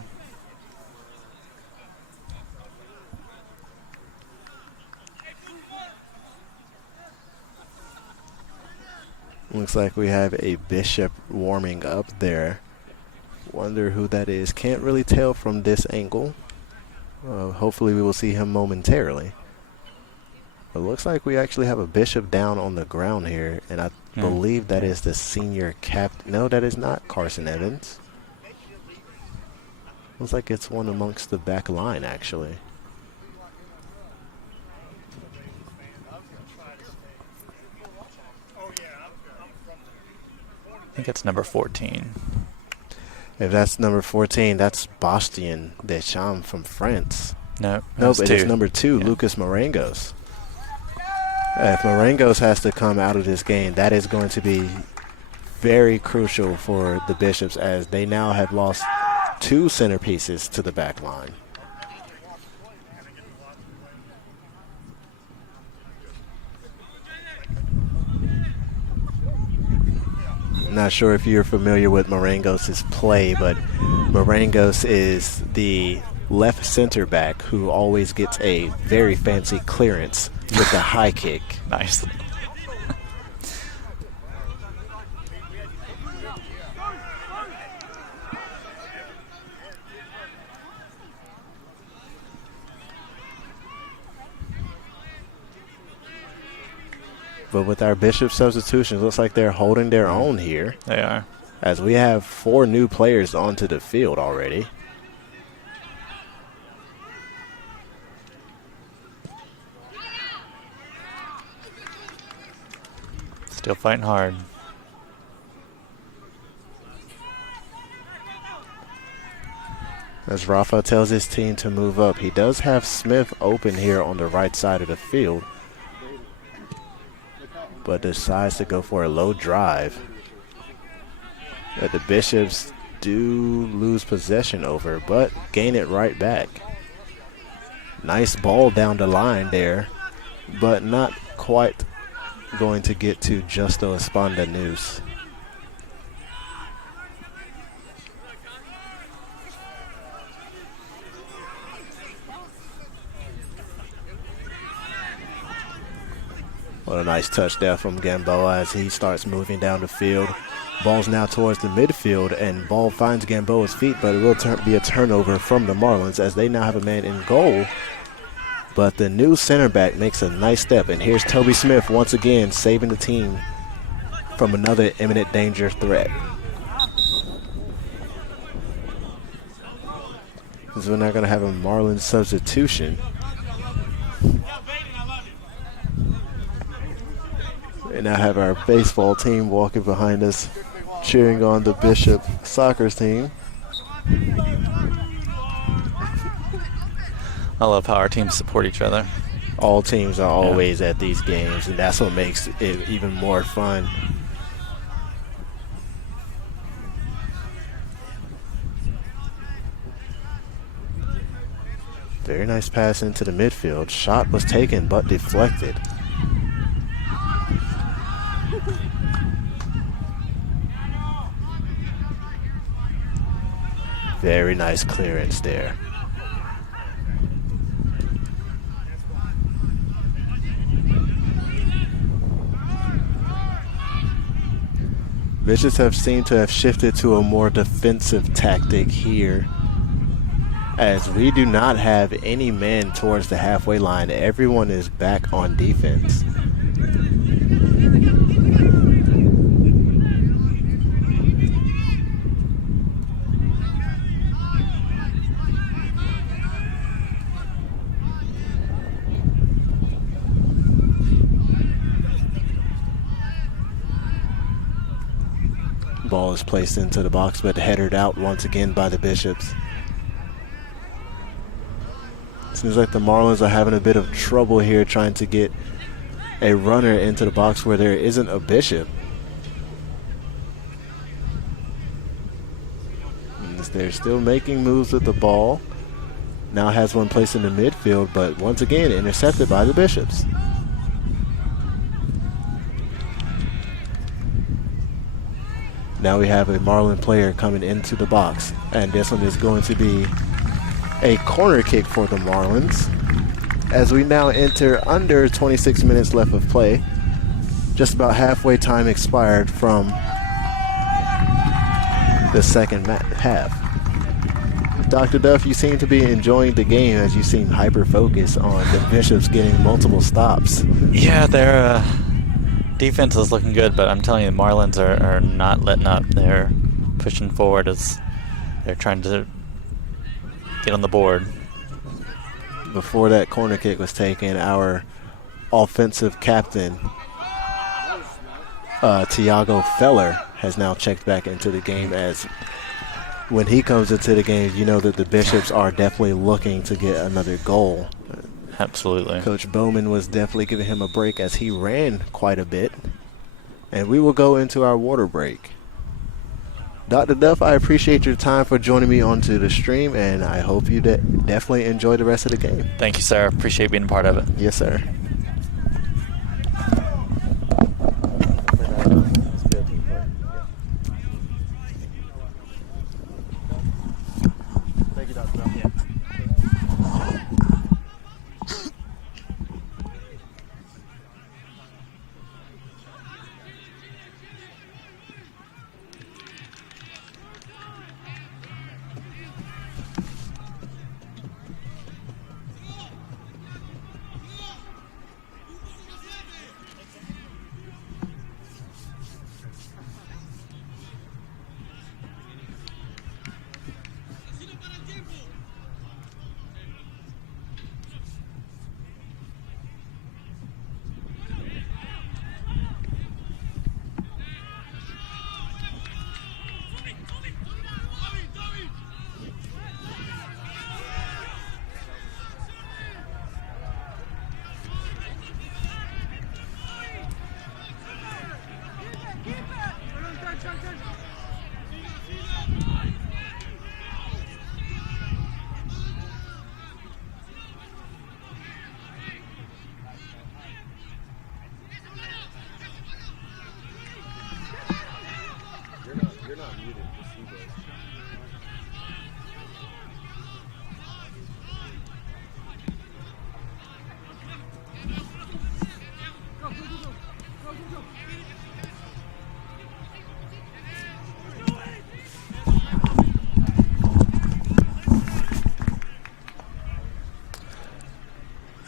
Looks like we have a Bishop warming up there. Wonder who that is. Can't really tell from this angle. Hopefully we will see him momentarily. But looks like we actually have a Bishop down on the ground here, and I believe that is the senior captain. No, that is not Carson Evans. Looks like it's one amongst the back line, actually. I think it's number 14. If that's number 14, that's Bastien Deschamps from France. No, but it's number 2, yeah. Lucas Marangos. If Marangos has to come out of this game, that is going to be very crucial for the Bishops, as they now have lost 2 centerpieces to the back line. Not sure if you're familiar with Marangos' play, but Marangos is the left center back who always gets a very fancy clearance with the high kick. Nice. But with our Bishop substitutions, looks like they're holding their own here. They are. As we have 4 new players onto the field already. Still fighting hard. As Rafa tells his team to move up, he does have Smith open here on the right side of the field, but decides to go for a low drive that the Bishops do lose possession over, but gain it right back. Nice ball down the line there, but not quite going to get to Justo Esponda News. What a nice touch there from Gamboa as he starts moving down the field. Ball's now towards the midfield, and ball finds Gamboa's feet, but it will be a turnover from the Marlins as they now have a man in goal. But the new center back makes a nice step, and here's Toby Smith once again saving the team from another imminent danger threat. Because we're not going to have a Marlins substitution. We now have our baseball team walking behind us, cheering on the Bishop soccer team. I love how our teams support each other. All teams are always at these games, and that's what makes it even more fun. Very nice pass into the midfield. Shot was taken but deflected. Very nice clearance there. Bishops have seemed to have shifted to a more defensive tactic here, as we do not have any men towards the halfway line. Everyone is back on defense. Ball is placed into the box, but headed out once again by the Bishops. Seems like the Marlins are having a bit of trouble here trying to get a runner into the box where there isn't a Bishop. And they're still making moves with the ball. Now has one placed in the midfield, but once again intercepted by the Bishops. Now we have a Marlin player coming into the box, and this one is going to be a corner kick for the Marlins as we now enter under 26 minutes left of play. Just about halfway time expired from the second half. Dr. Duff, you seem to be enjoying the game as you seem hyper-focused on the Bishops getting multiple stops. Yeah, their defense is looking good, but I'm telling you, the Marlins are not letting up. They're pushing forward as they're trying to get on the board. Before that corner kick was taken, our offensive captain, Tiago Feller, has now checked back into the game, as when he comes into the game, you know that the Bishops are definitely looking to get another goal. Absolutely. Coach Bowman was definitely giving him a break as he ran quite a bit. And we will go into our water break. Dr. Duff, I appreciate your time for joining me onto the stream, and I hope you definitely enjoy the rest of the game. Thank you, sir. Appreciate being a part of it. Yes, sir. Thank you, Dr. Duff.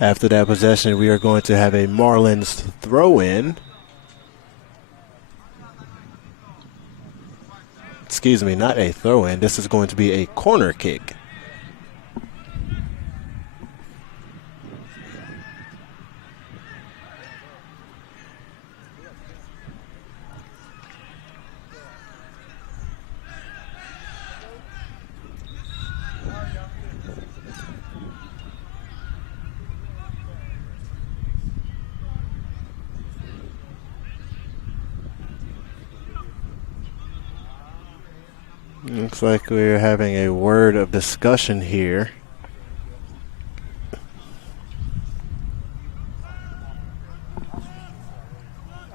After that possession, we are going to have a Marlins throw-in. Excuse me, not a throw-in. This is going to be a corner kick. Looks like we're having a word of discussion here.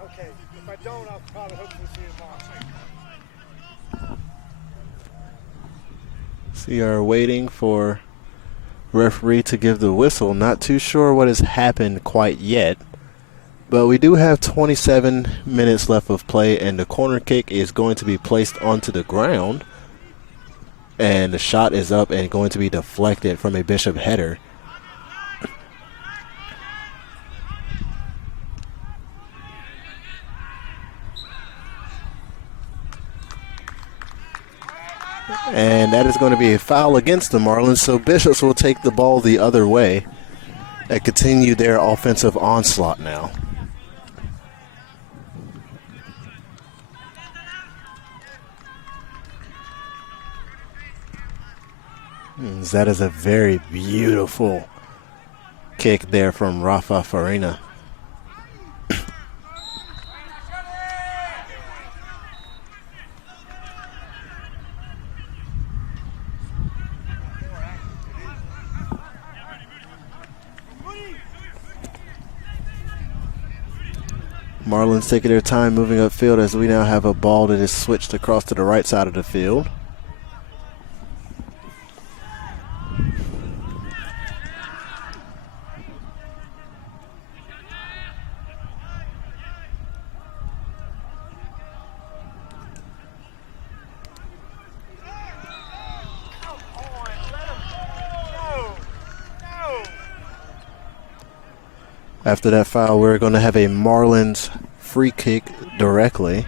Okay, if I don't, I'll probably hopefully see you tomorrow. We are waiting for referee to give the whistle. Not too sure what has happened quite yet. But we do have 27 minutes left of play, and the corner kick is going to be placed onto the ground. And the shot is up and going to be deflected from a Bishop header. And that is going to be a foul against the Marlins, so Bishops will take the ball the other way and continue their offensive onslaught now. That is a very beautiful kick there from Rafa Farina. Marlins taking their time moving upfield as we now have a ball that is switched across to the right side of the field. After that foul, we're going to have a Marlins free kick directly.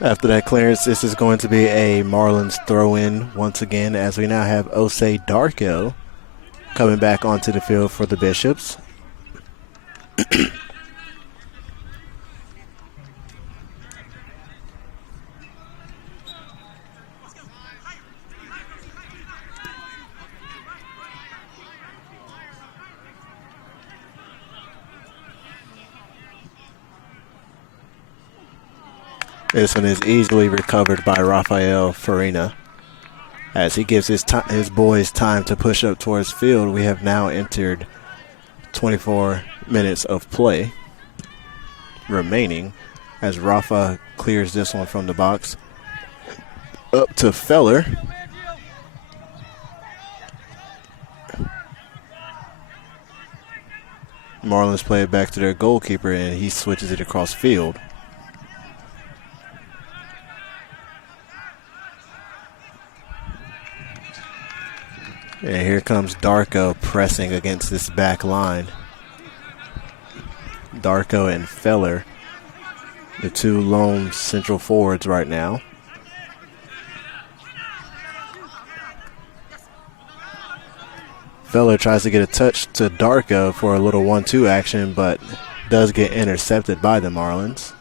After that clearance, this is going to be a Marlins throw-in once again, as we now have Osei Darko coming back onto the field for the Bishops. This one is easily recovered by Rafael Farina. As he gives his boys time to push up towards field, we have now entered 24 minutes of play remaining as Rafa clears this one from the box. Up to Feller. Marlins play it back to their goalkeeper, and he switches it across field. And here comes Darko pressing against this back line. Darko and Feller, the two lone central forwards right now. Feller tries to get a touch to Darko for a little 1-2 action, but does get intercepted by the Marlins.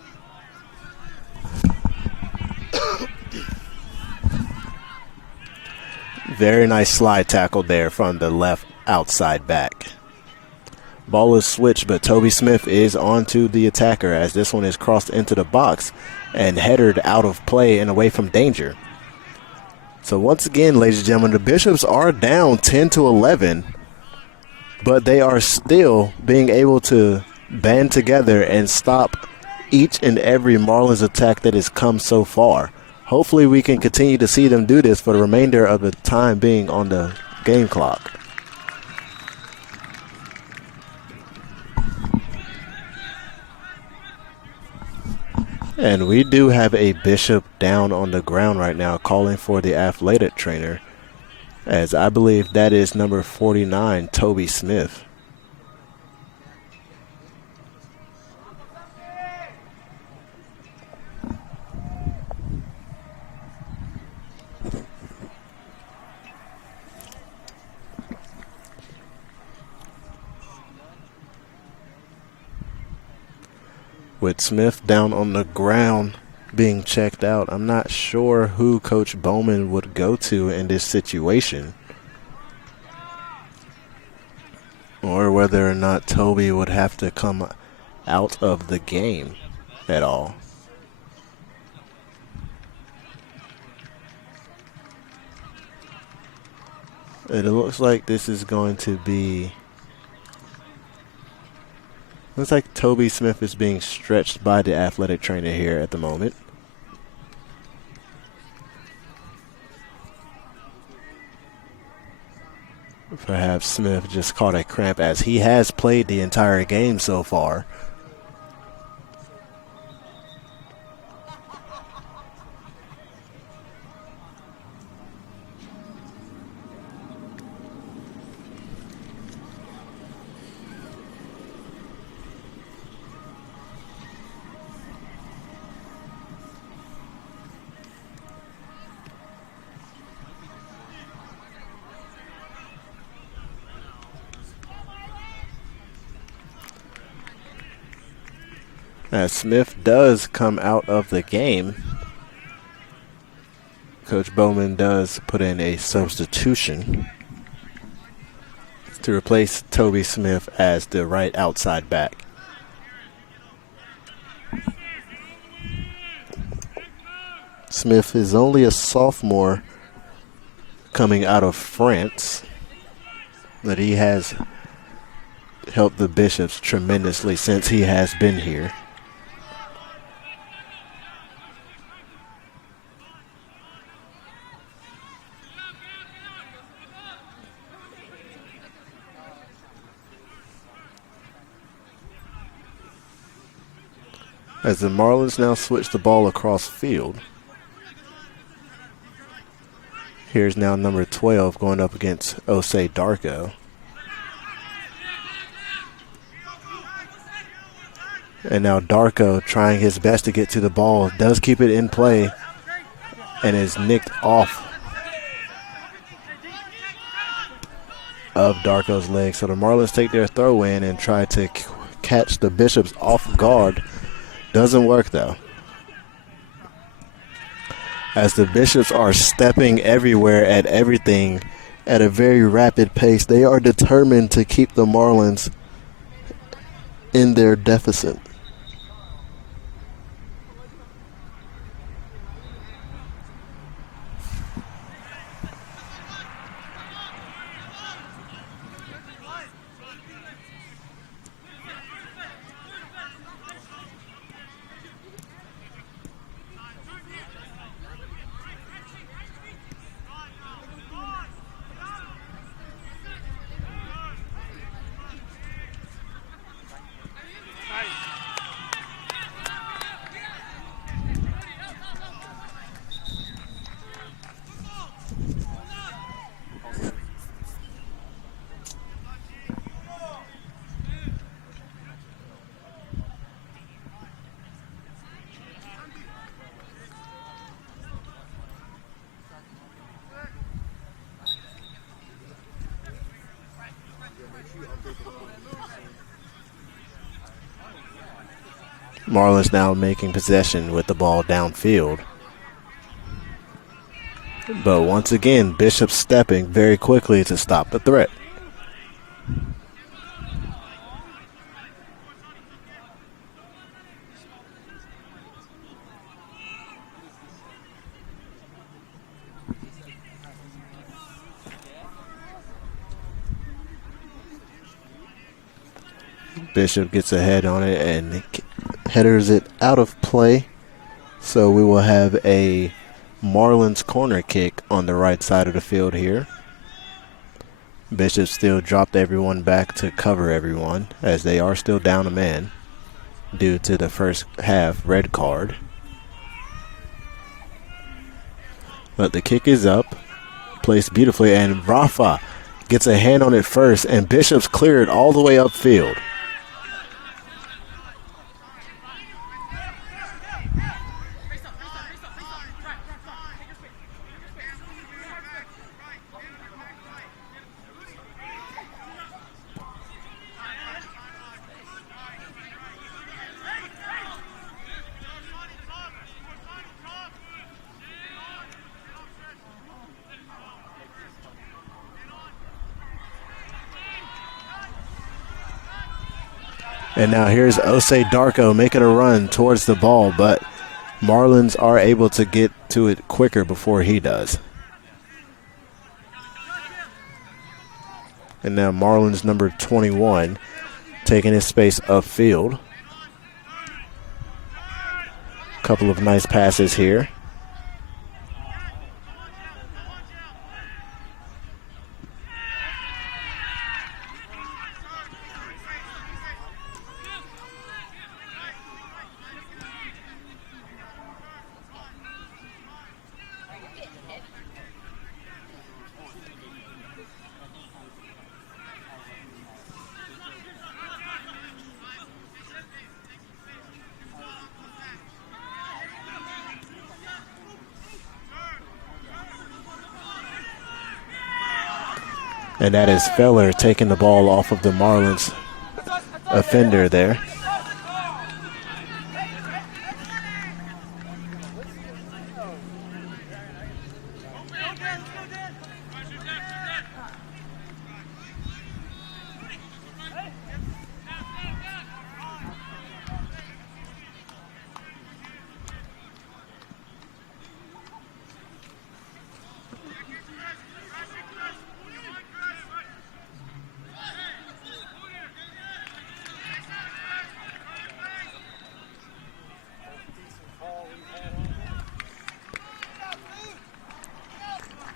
Very nice slide tackle there from the left outside back. Ball is switched, but Toby Smith is onto the attacker as this one is crossed into the box and headed out of play and away from danger. So once again, ladies and gentlemen, the Bishops are down 10-11, but they are still being able to band together and stop each and every Marlins attack that has come so far. Hopefully we can continue to see them do this for the remainder of the time being on the game clock. And we do have a Bishop down on the ground right now calling for the athletic trainer, as I believe that is number 49, Toby Smith. With Smith down on the ground being checked out, I'm not sure who Coach Bowman would go to in this situation, or whether or not Toby would have to come out of the game at all. It looks like this is going to be... Looks like Toby Smith is being stretched by the athletic trainer here at the moment. Perhaps Smith just caught a cramp, as he has played the entire game so far. As Smith does come out of the game, Coach Bowman does put in a substitution to replace Toby Smith as the right outside back. Smith is only a sophomore coming out of France, but he has helped the Bishops tremendously since he has been here. As the Marlins now switch the ball across field. Here's now number 12 going up against Osei Darko. And now Darko trying his best to get to the ball. Does keep it in play and is nicked off of Darko's leg. So the Marlins take their throw in and try to catch the Bishops off guard. Doesn't work though, as the Bishops are stepping everywhere at everything at a very rapid pace. They are determined to keep the Marlins in their deficit. Marlins now making possession with the ball downfield. But once again, Bishop stepping very quickly to stop the threat. Bishop gets ahead on it and headers it out of play. So we will have a Marlins corner kick on the right side of the field here. Bishop still dropped everyone back to cover everyone as they are still down a man due to the first half red card. But the kick is up, placed beautifully, and Rafa gets a hand on it first, and Bishop's cleared all the way upfield. And now here's Osei Darko making a run towards the ball, but Marlins are able to get to it quicker before he does. And now Marlins number 21 taking his space upfield. Couple of nice passes here. And that is Feller taking the ball off of the Marlins offender there.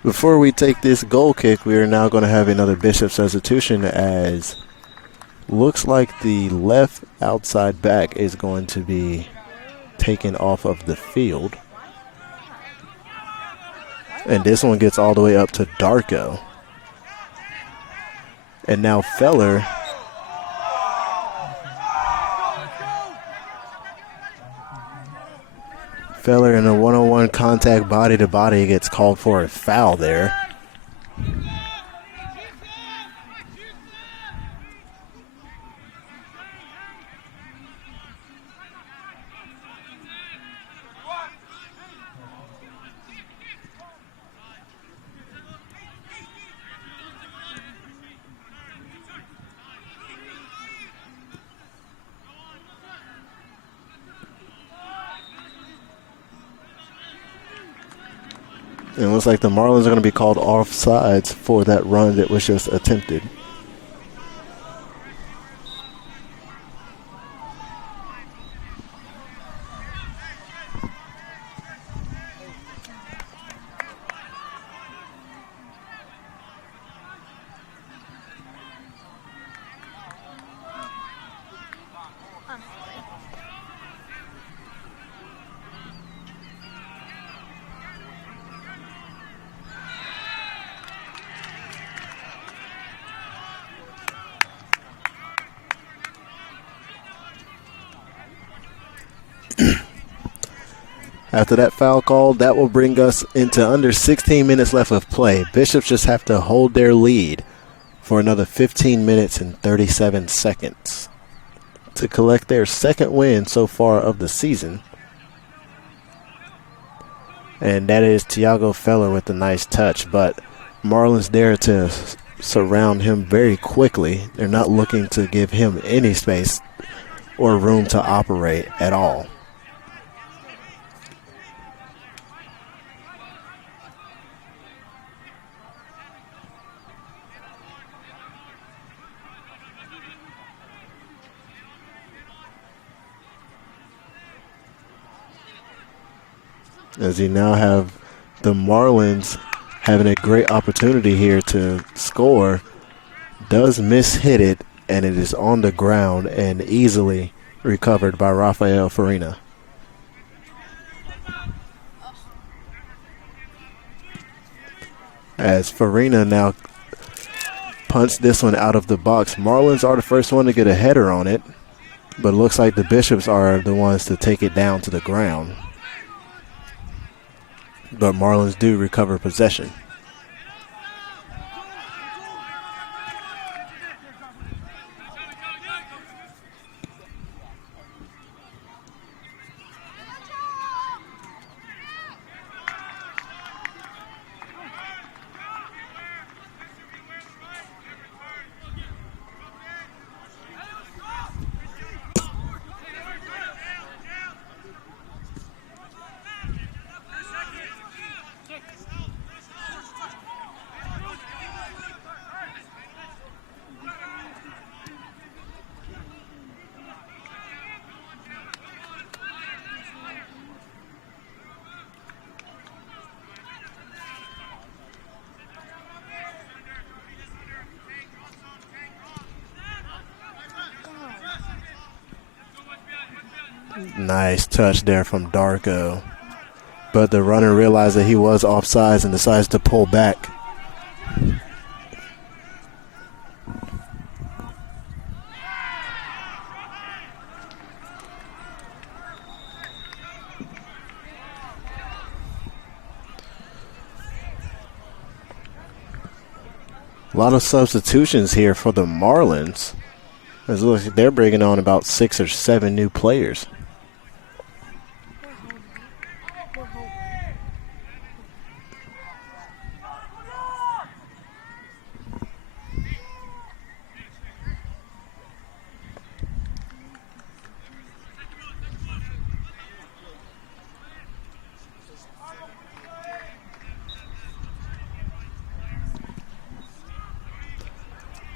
Before we take this goal kick, we are now going to have another Bishop substitution, as looks like the left outside back is going to be taken off of the field. And this one gets all the way up to Darko. And now Feller in a one-on-one contact body to body gets called for a foul there. It looks like the Marlins are going to be called offsides for that run that was just attempted. After that foul call, that will bring us into under 16 minutes left of play. Bishops just have to hold their lead for another 15 minutes and 37 seconds to collect their second win so far of the season. And that is Tiago Feller with a nice touch, but Marlins there to surround him very quickly. They're not looking to give him any space or room to operate at all. As you now have the Marlins having a great opportunity here to score, does miss-hit it, and it is on the ground and easily recovered by Rafael Farina. As Farina now punts this one out of the box. Marlins are the first one to get a header on it, but it looks like the Bishops are the ones to take it down to the ground. But Marlins do recover possession. Nice touch there from Darko. But the runner realized that he was offsides and decides to pull back. A lot of substitutions here for the Marlins. It looks like they're bringing on about 6 or 7 new players.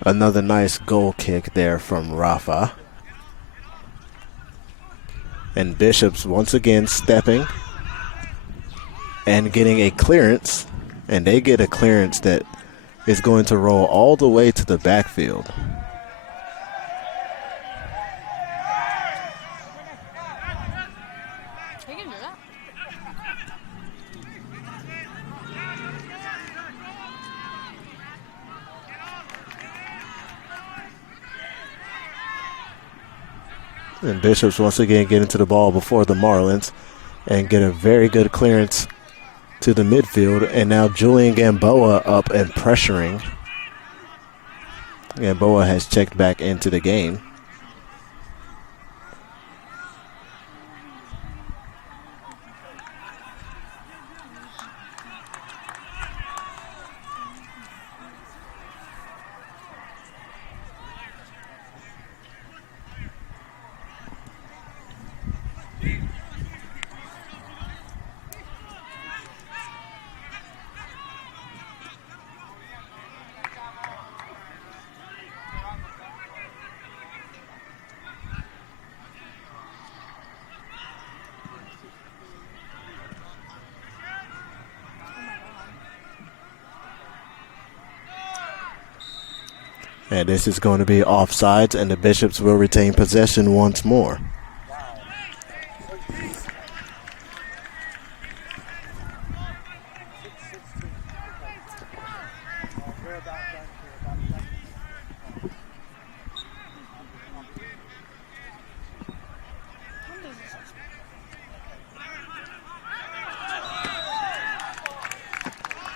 Another nice goal kick there from Rafa. And Bishops once again stepping and getting a clearance. And they get a clearance that is going to roll all the way to the backfield. And Bishops once again get into the ball before the Marlins and get a very good clearance to the midfield. And now Julian Gamboa up and pressuring. Gamboa has checked back into the game. And this is going to be offsides, and the Bishops will retain possession once more.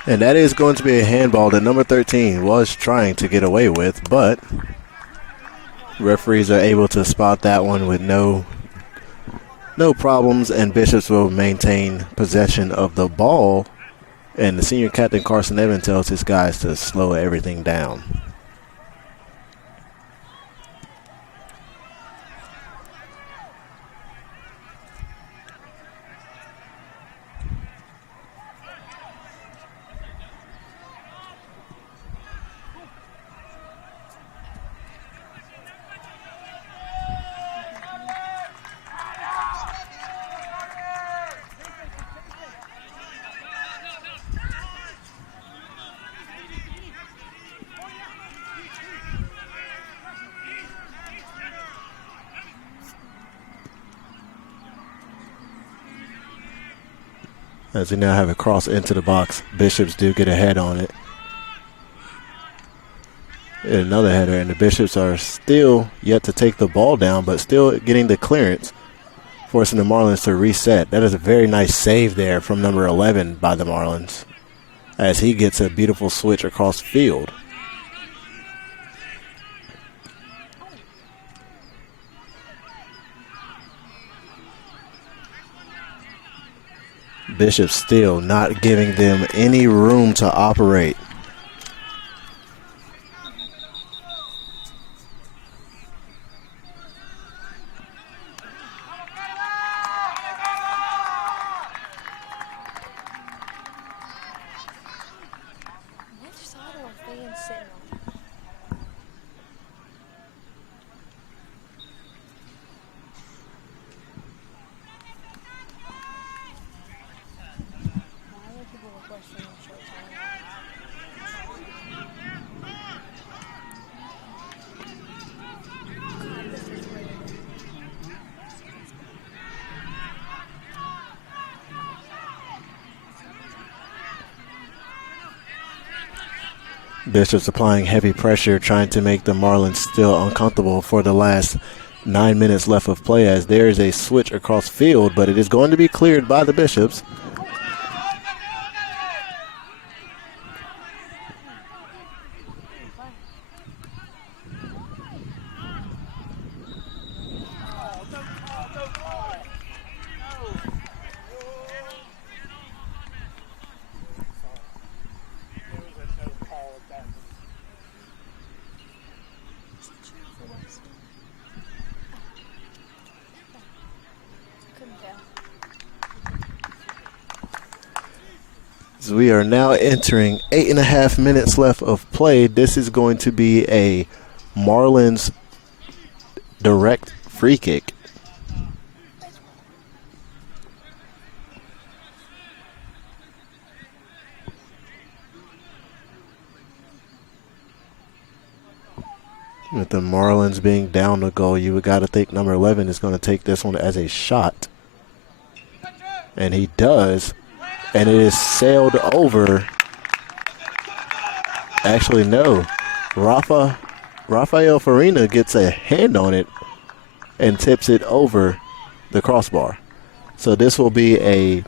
And that is going to be a handball that number 13 was trying to get away with, but referees are able to spot that one with no No problems, and Bishops will maintain possession of the ball. And the senior captain, Carson Evans, tells his guys to slow everything down. As we now have a cross into the box, Bishops do get a head on it. And another header, and the Bishops are still yet to take the ball down, but still getting the clearance, forcing the Marlins to reset. That is a very nice save there from number 11 by the Marlins, as he gets a beautiful switch across the field. Bishop still not giving them any room to operate. Bishop's applying heavy pressure, trying to make the Marlins still uncomfortable for the last 9 minutes left of play, as there is a switch across field, but it is going to be cleared by the Bishops. So we are now entering 8.5 minutes left of play. This is going to be a Marlins direct free kick. With the Marlins being down the goal, you would got to think number 11 is going to take this one as a shot. And he does. And it is sailed over. Actually, no. Rafael Farina gets a hand on it and tips it over the crossbar. So this will be a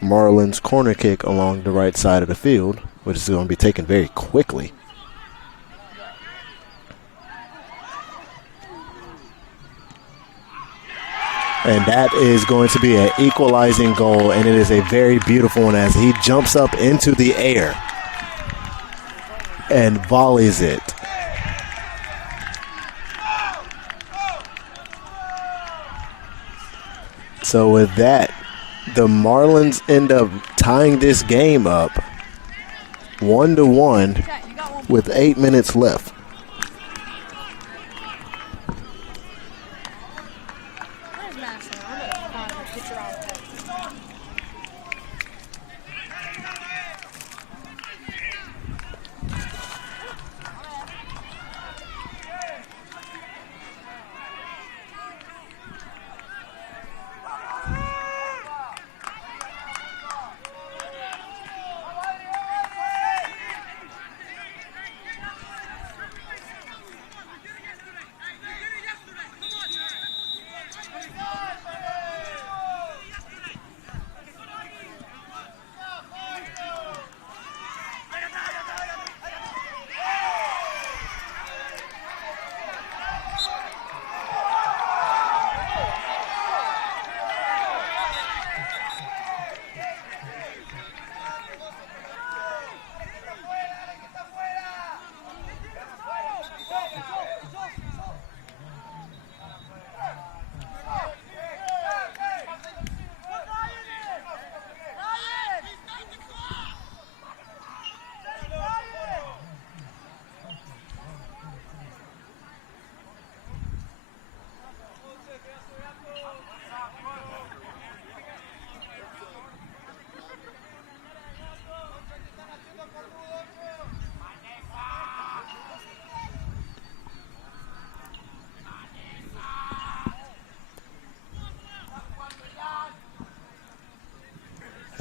Marlins corner kick along the right side of the field, which is going to be taken very quickly. And that is going to be an equalizing goal, and it is a very beautiful one as he jumps up into the air and volleys it. So with that, the Marlins end up tying this game up 1-1 with 8 minutes left.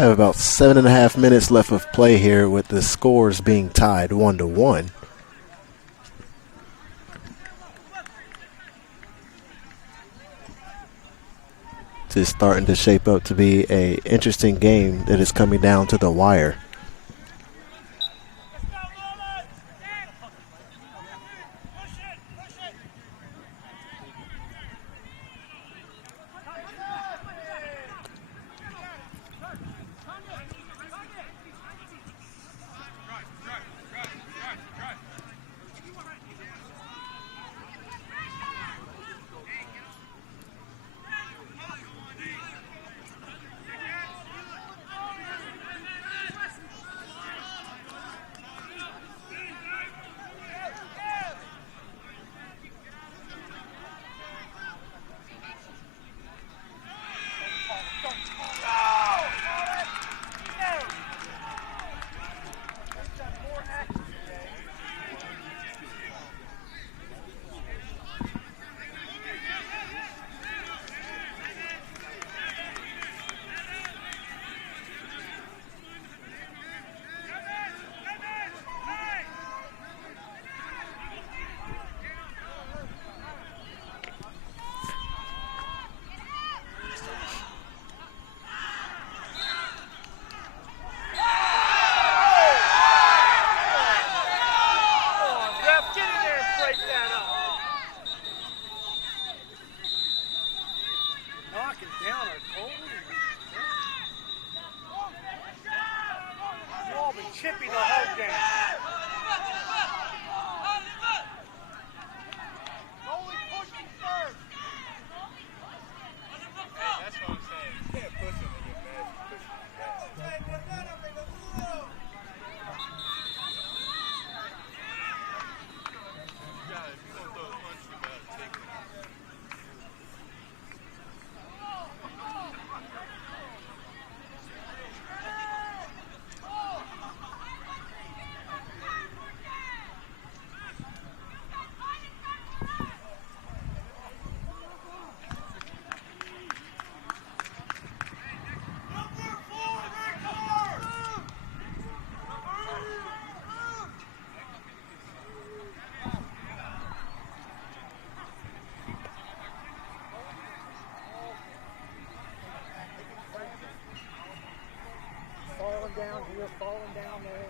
Have about 7.5 minutes left of play here with the scores being tied 1-1. It's starting to shape up to be an interesting game that is coming down to the wire. Chippy the whole game. Only pushing first. Hey, that's what I'm saying. You can't push him and get mad if you push him. Down here, falling down there.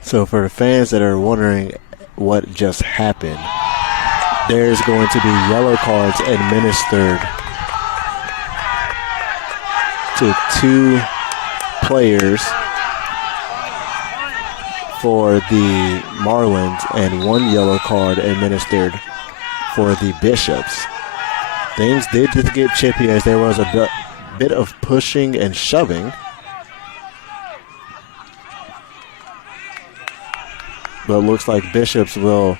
So for the fans that are wondering what just happened, there's going to be yellow cards administered to two players for the Marlins and one yellow card administered for the Bishops. Things did just get chippy as there was a bit of pushing and shoving. But it looks like Bishops will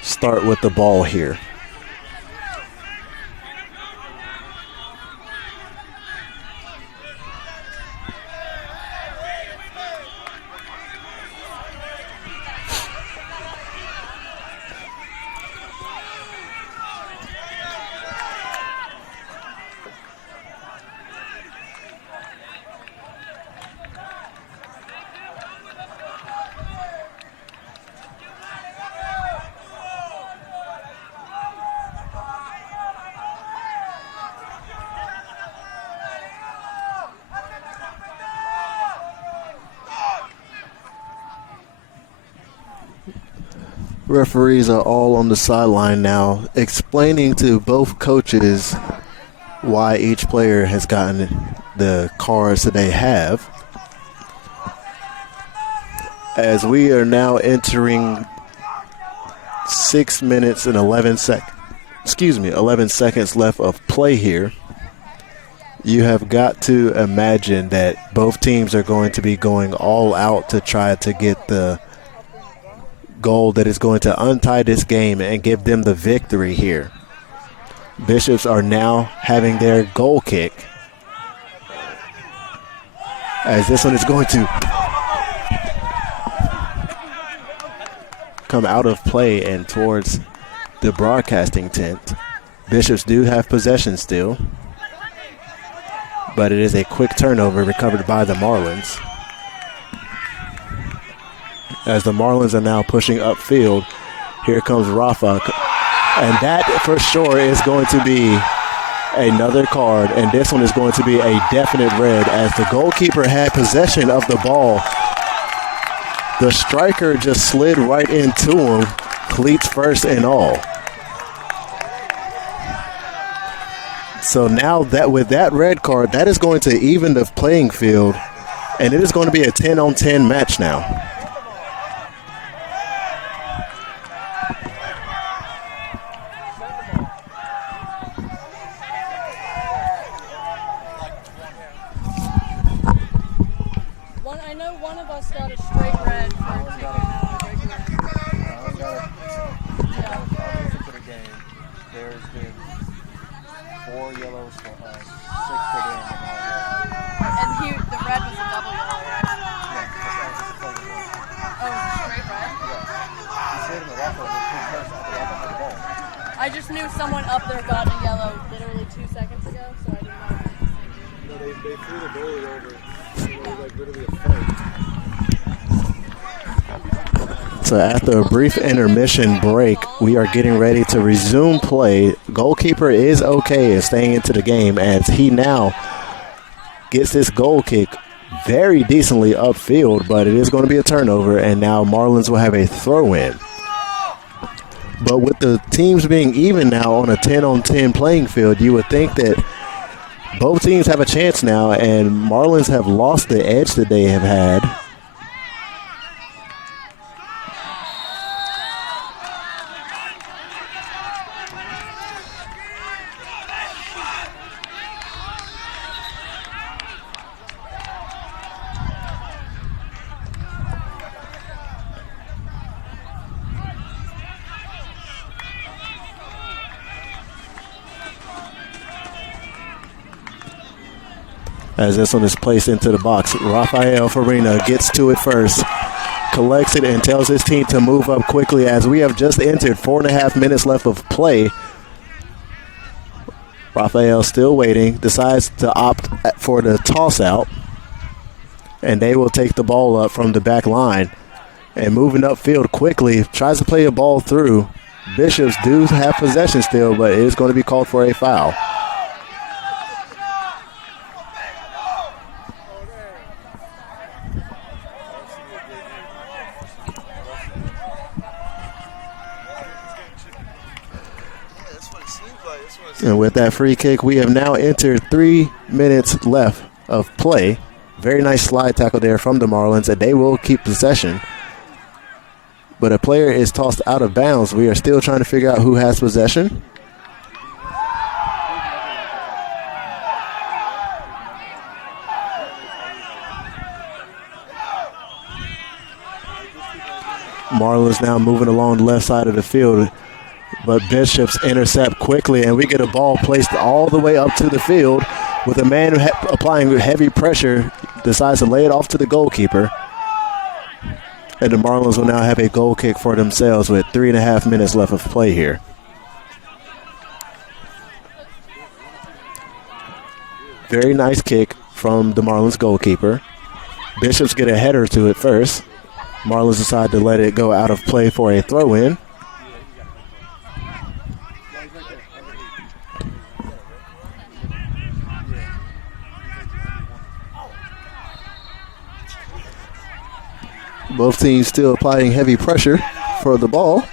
start with the ball here. Referees are all on the sideline now, explaining to both coaches why each player has gotten the cards that they have. As we are now entering 6 minutes and 11 seconds left of play here, you have got to imagine that both teams are going to be going all out to try to get the goal that is going to untie this game and give them the victory here. Bishops are now having their goal kick. as this one is going to come out of play and towards the broadcasting tent. Bishops do have possession still, but it is a quick turnover recovered by the Marlins. As the Marlins are now pushing upfield, here comes Rafa, and that for sure is going to be another card, and this one is going to be a definite red as the goalkeeper had possession of the ball. The striker just slid right into him, cleats first and all. So now that with that red card, that is going to even the playing field, and it is going to be a 10-on-10 match now. I know one of us got a straight red for kicking out a regular. To the game, there's been 4 yellows for us, 6 for them, and all that. And the red was a double yellow, right? Oh, it was a straight red? He said in the Rafa was first after Rafa had the ball. I just knew someone up there got a yellow literally 2 seconds ago, so I didn't know. No, they threw the goalie over. It was like literally a fight. So after a brief intermission break, we are getting ready to resume play. Goalkeeper is okay and staying into the game as he now gets this goal kick very decently upfield, but it is going to be a turnover, and now Marlins will have a throw-in. But with the teams being even now on a 10-on-10 playing field, you would think that both teams have a chance now, and Marlins have lost the edge that they have had. As this one is placed into the box, Rafael Farina gets to it first, collects it, and tells his team to move up quickly as we have just entered 4.5 minutes left of play. Rafael still waiting, decides to opt for the toss out, and they will take the ball up from the back line. And moving upfield quickly, tries to play a ball through. Bishops do have possession still, but it is going to be called for a foul. And with that free kick, we have now entered 3 minutes left of play. Very nice slide tackle there from the Marlins, and they will keep possession. But a player is tossed out of bounds. We are still trying to figure out who has possession. Marlins now moving along the left side of the field. But Bishops intercept quickly, and we get a ball placed all the way up to the field with a man applying heavy pressure, decides to lay it off to the goalkeeper. And the Marlins will now have a goal kick for themselves with 3.5 minutes left of play here. Very nice kick from the Marlins goalkeeper. Bishops get a header to it first. Marlins decide to let it go out of play for a throw-in. Both teams still applying heavy pressure for the ball.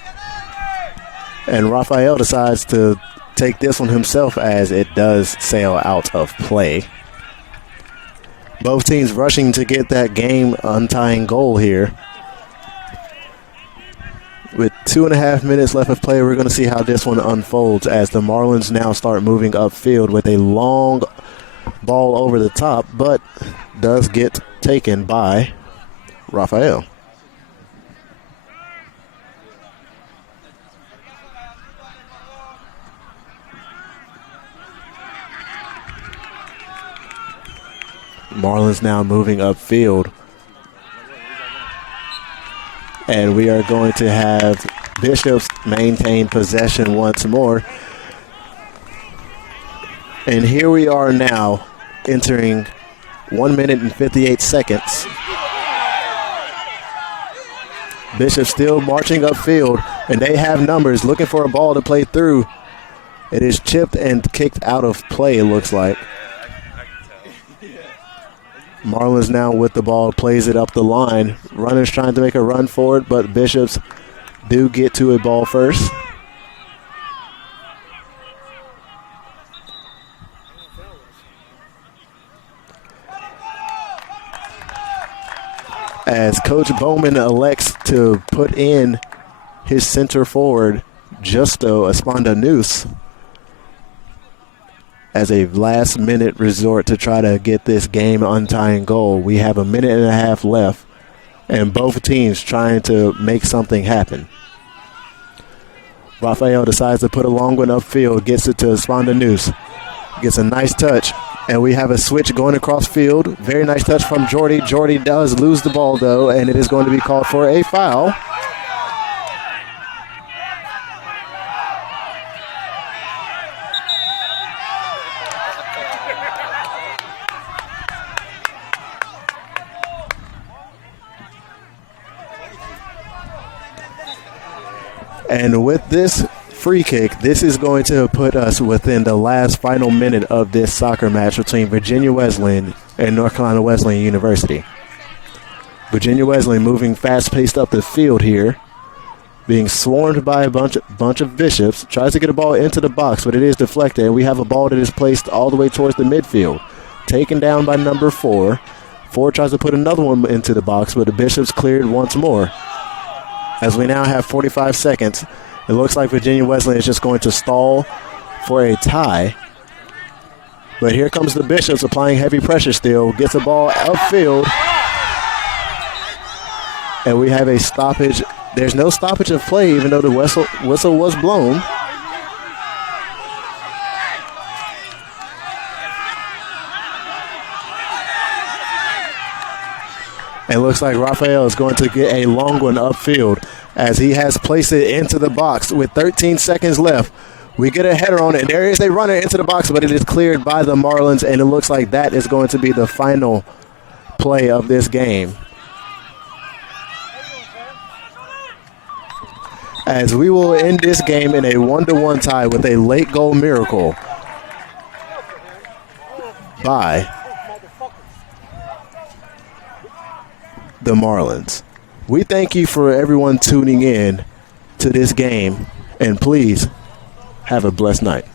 And Rafael decides to take this one himself as it does sail out of play. Both teams rushing to get that game untying goal here. With 2.5 minutes left of play, we're going to see how this one unfolds as the Marlins now start moving upfield with a long ball over the top, but does get taken by Rafael. Marlins now moving upfield. And we are going to have Bishops maintain possession once more. And here we are now entering 1 minute and 58 seconds. Bishop still marching upfield, and they have numbers looking for a ball to play through. It is chipped and kicked out of play, it looks like. Marlins now with the ball, plays it up the line. Runners trying to make a run for it, but Bishops do get to a ball first. As Coach Bowman elects to put in his center forward, Justo Esponda-Noose, as a last-minute resort to try to get this game untying goal. We have a minute and a half left, and both teams trying to make something happen. Rafael decides to put a long one upfield, gets it to Esponda-Noose, gets a nice touch, and we have a switch going across field. Very nice touch from Jordy. Jordy does lose the ball, though, and it is going to be called for a foul. And with this free kick, this is going to put us within the last final minute of this soccer match between Virginia Wesleyan and North Carolina Wesleyan University. Virginia Wesleyan moving fast-paced up the field here, being swarmed by a bunch of Bishops, tries to get a ball into the box, but it is deflected, and we have a ball that is placed all the way towards the midfield, taken down by number 4. 4 tries to put another one into the box, but the Bishops cleared once more. As we now have 45 seconds, it looks like Virginia Wesleyan is just going to stall for a tie. But here comes the Bishops applying heavy pressure still. Gets the ball upfield. And we have a stoppage. There's no stoppage of play even though the whistle was blown. It looks like Rafael is going to get a long one upfield as he has placed it into the box with 13 seconds left. We get a header on it, and there is a runner into the box, but it is cleared by the Marlins, and it looks like that is going to be the final play of this game. As we will end this game in a 1-1 tie with a late goal miracle by the Marlins. We thank you for everyone tuning in to this game, and please have a blessed night.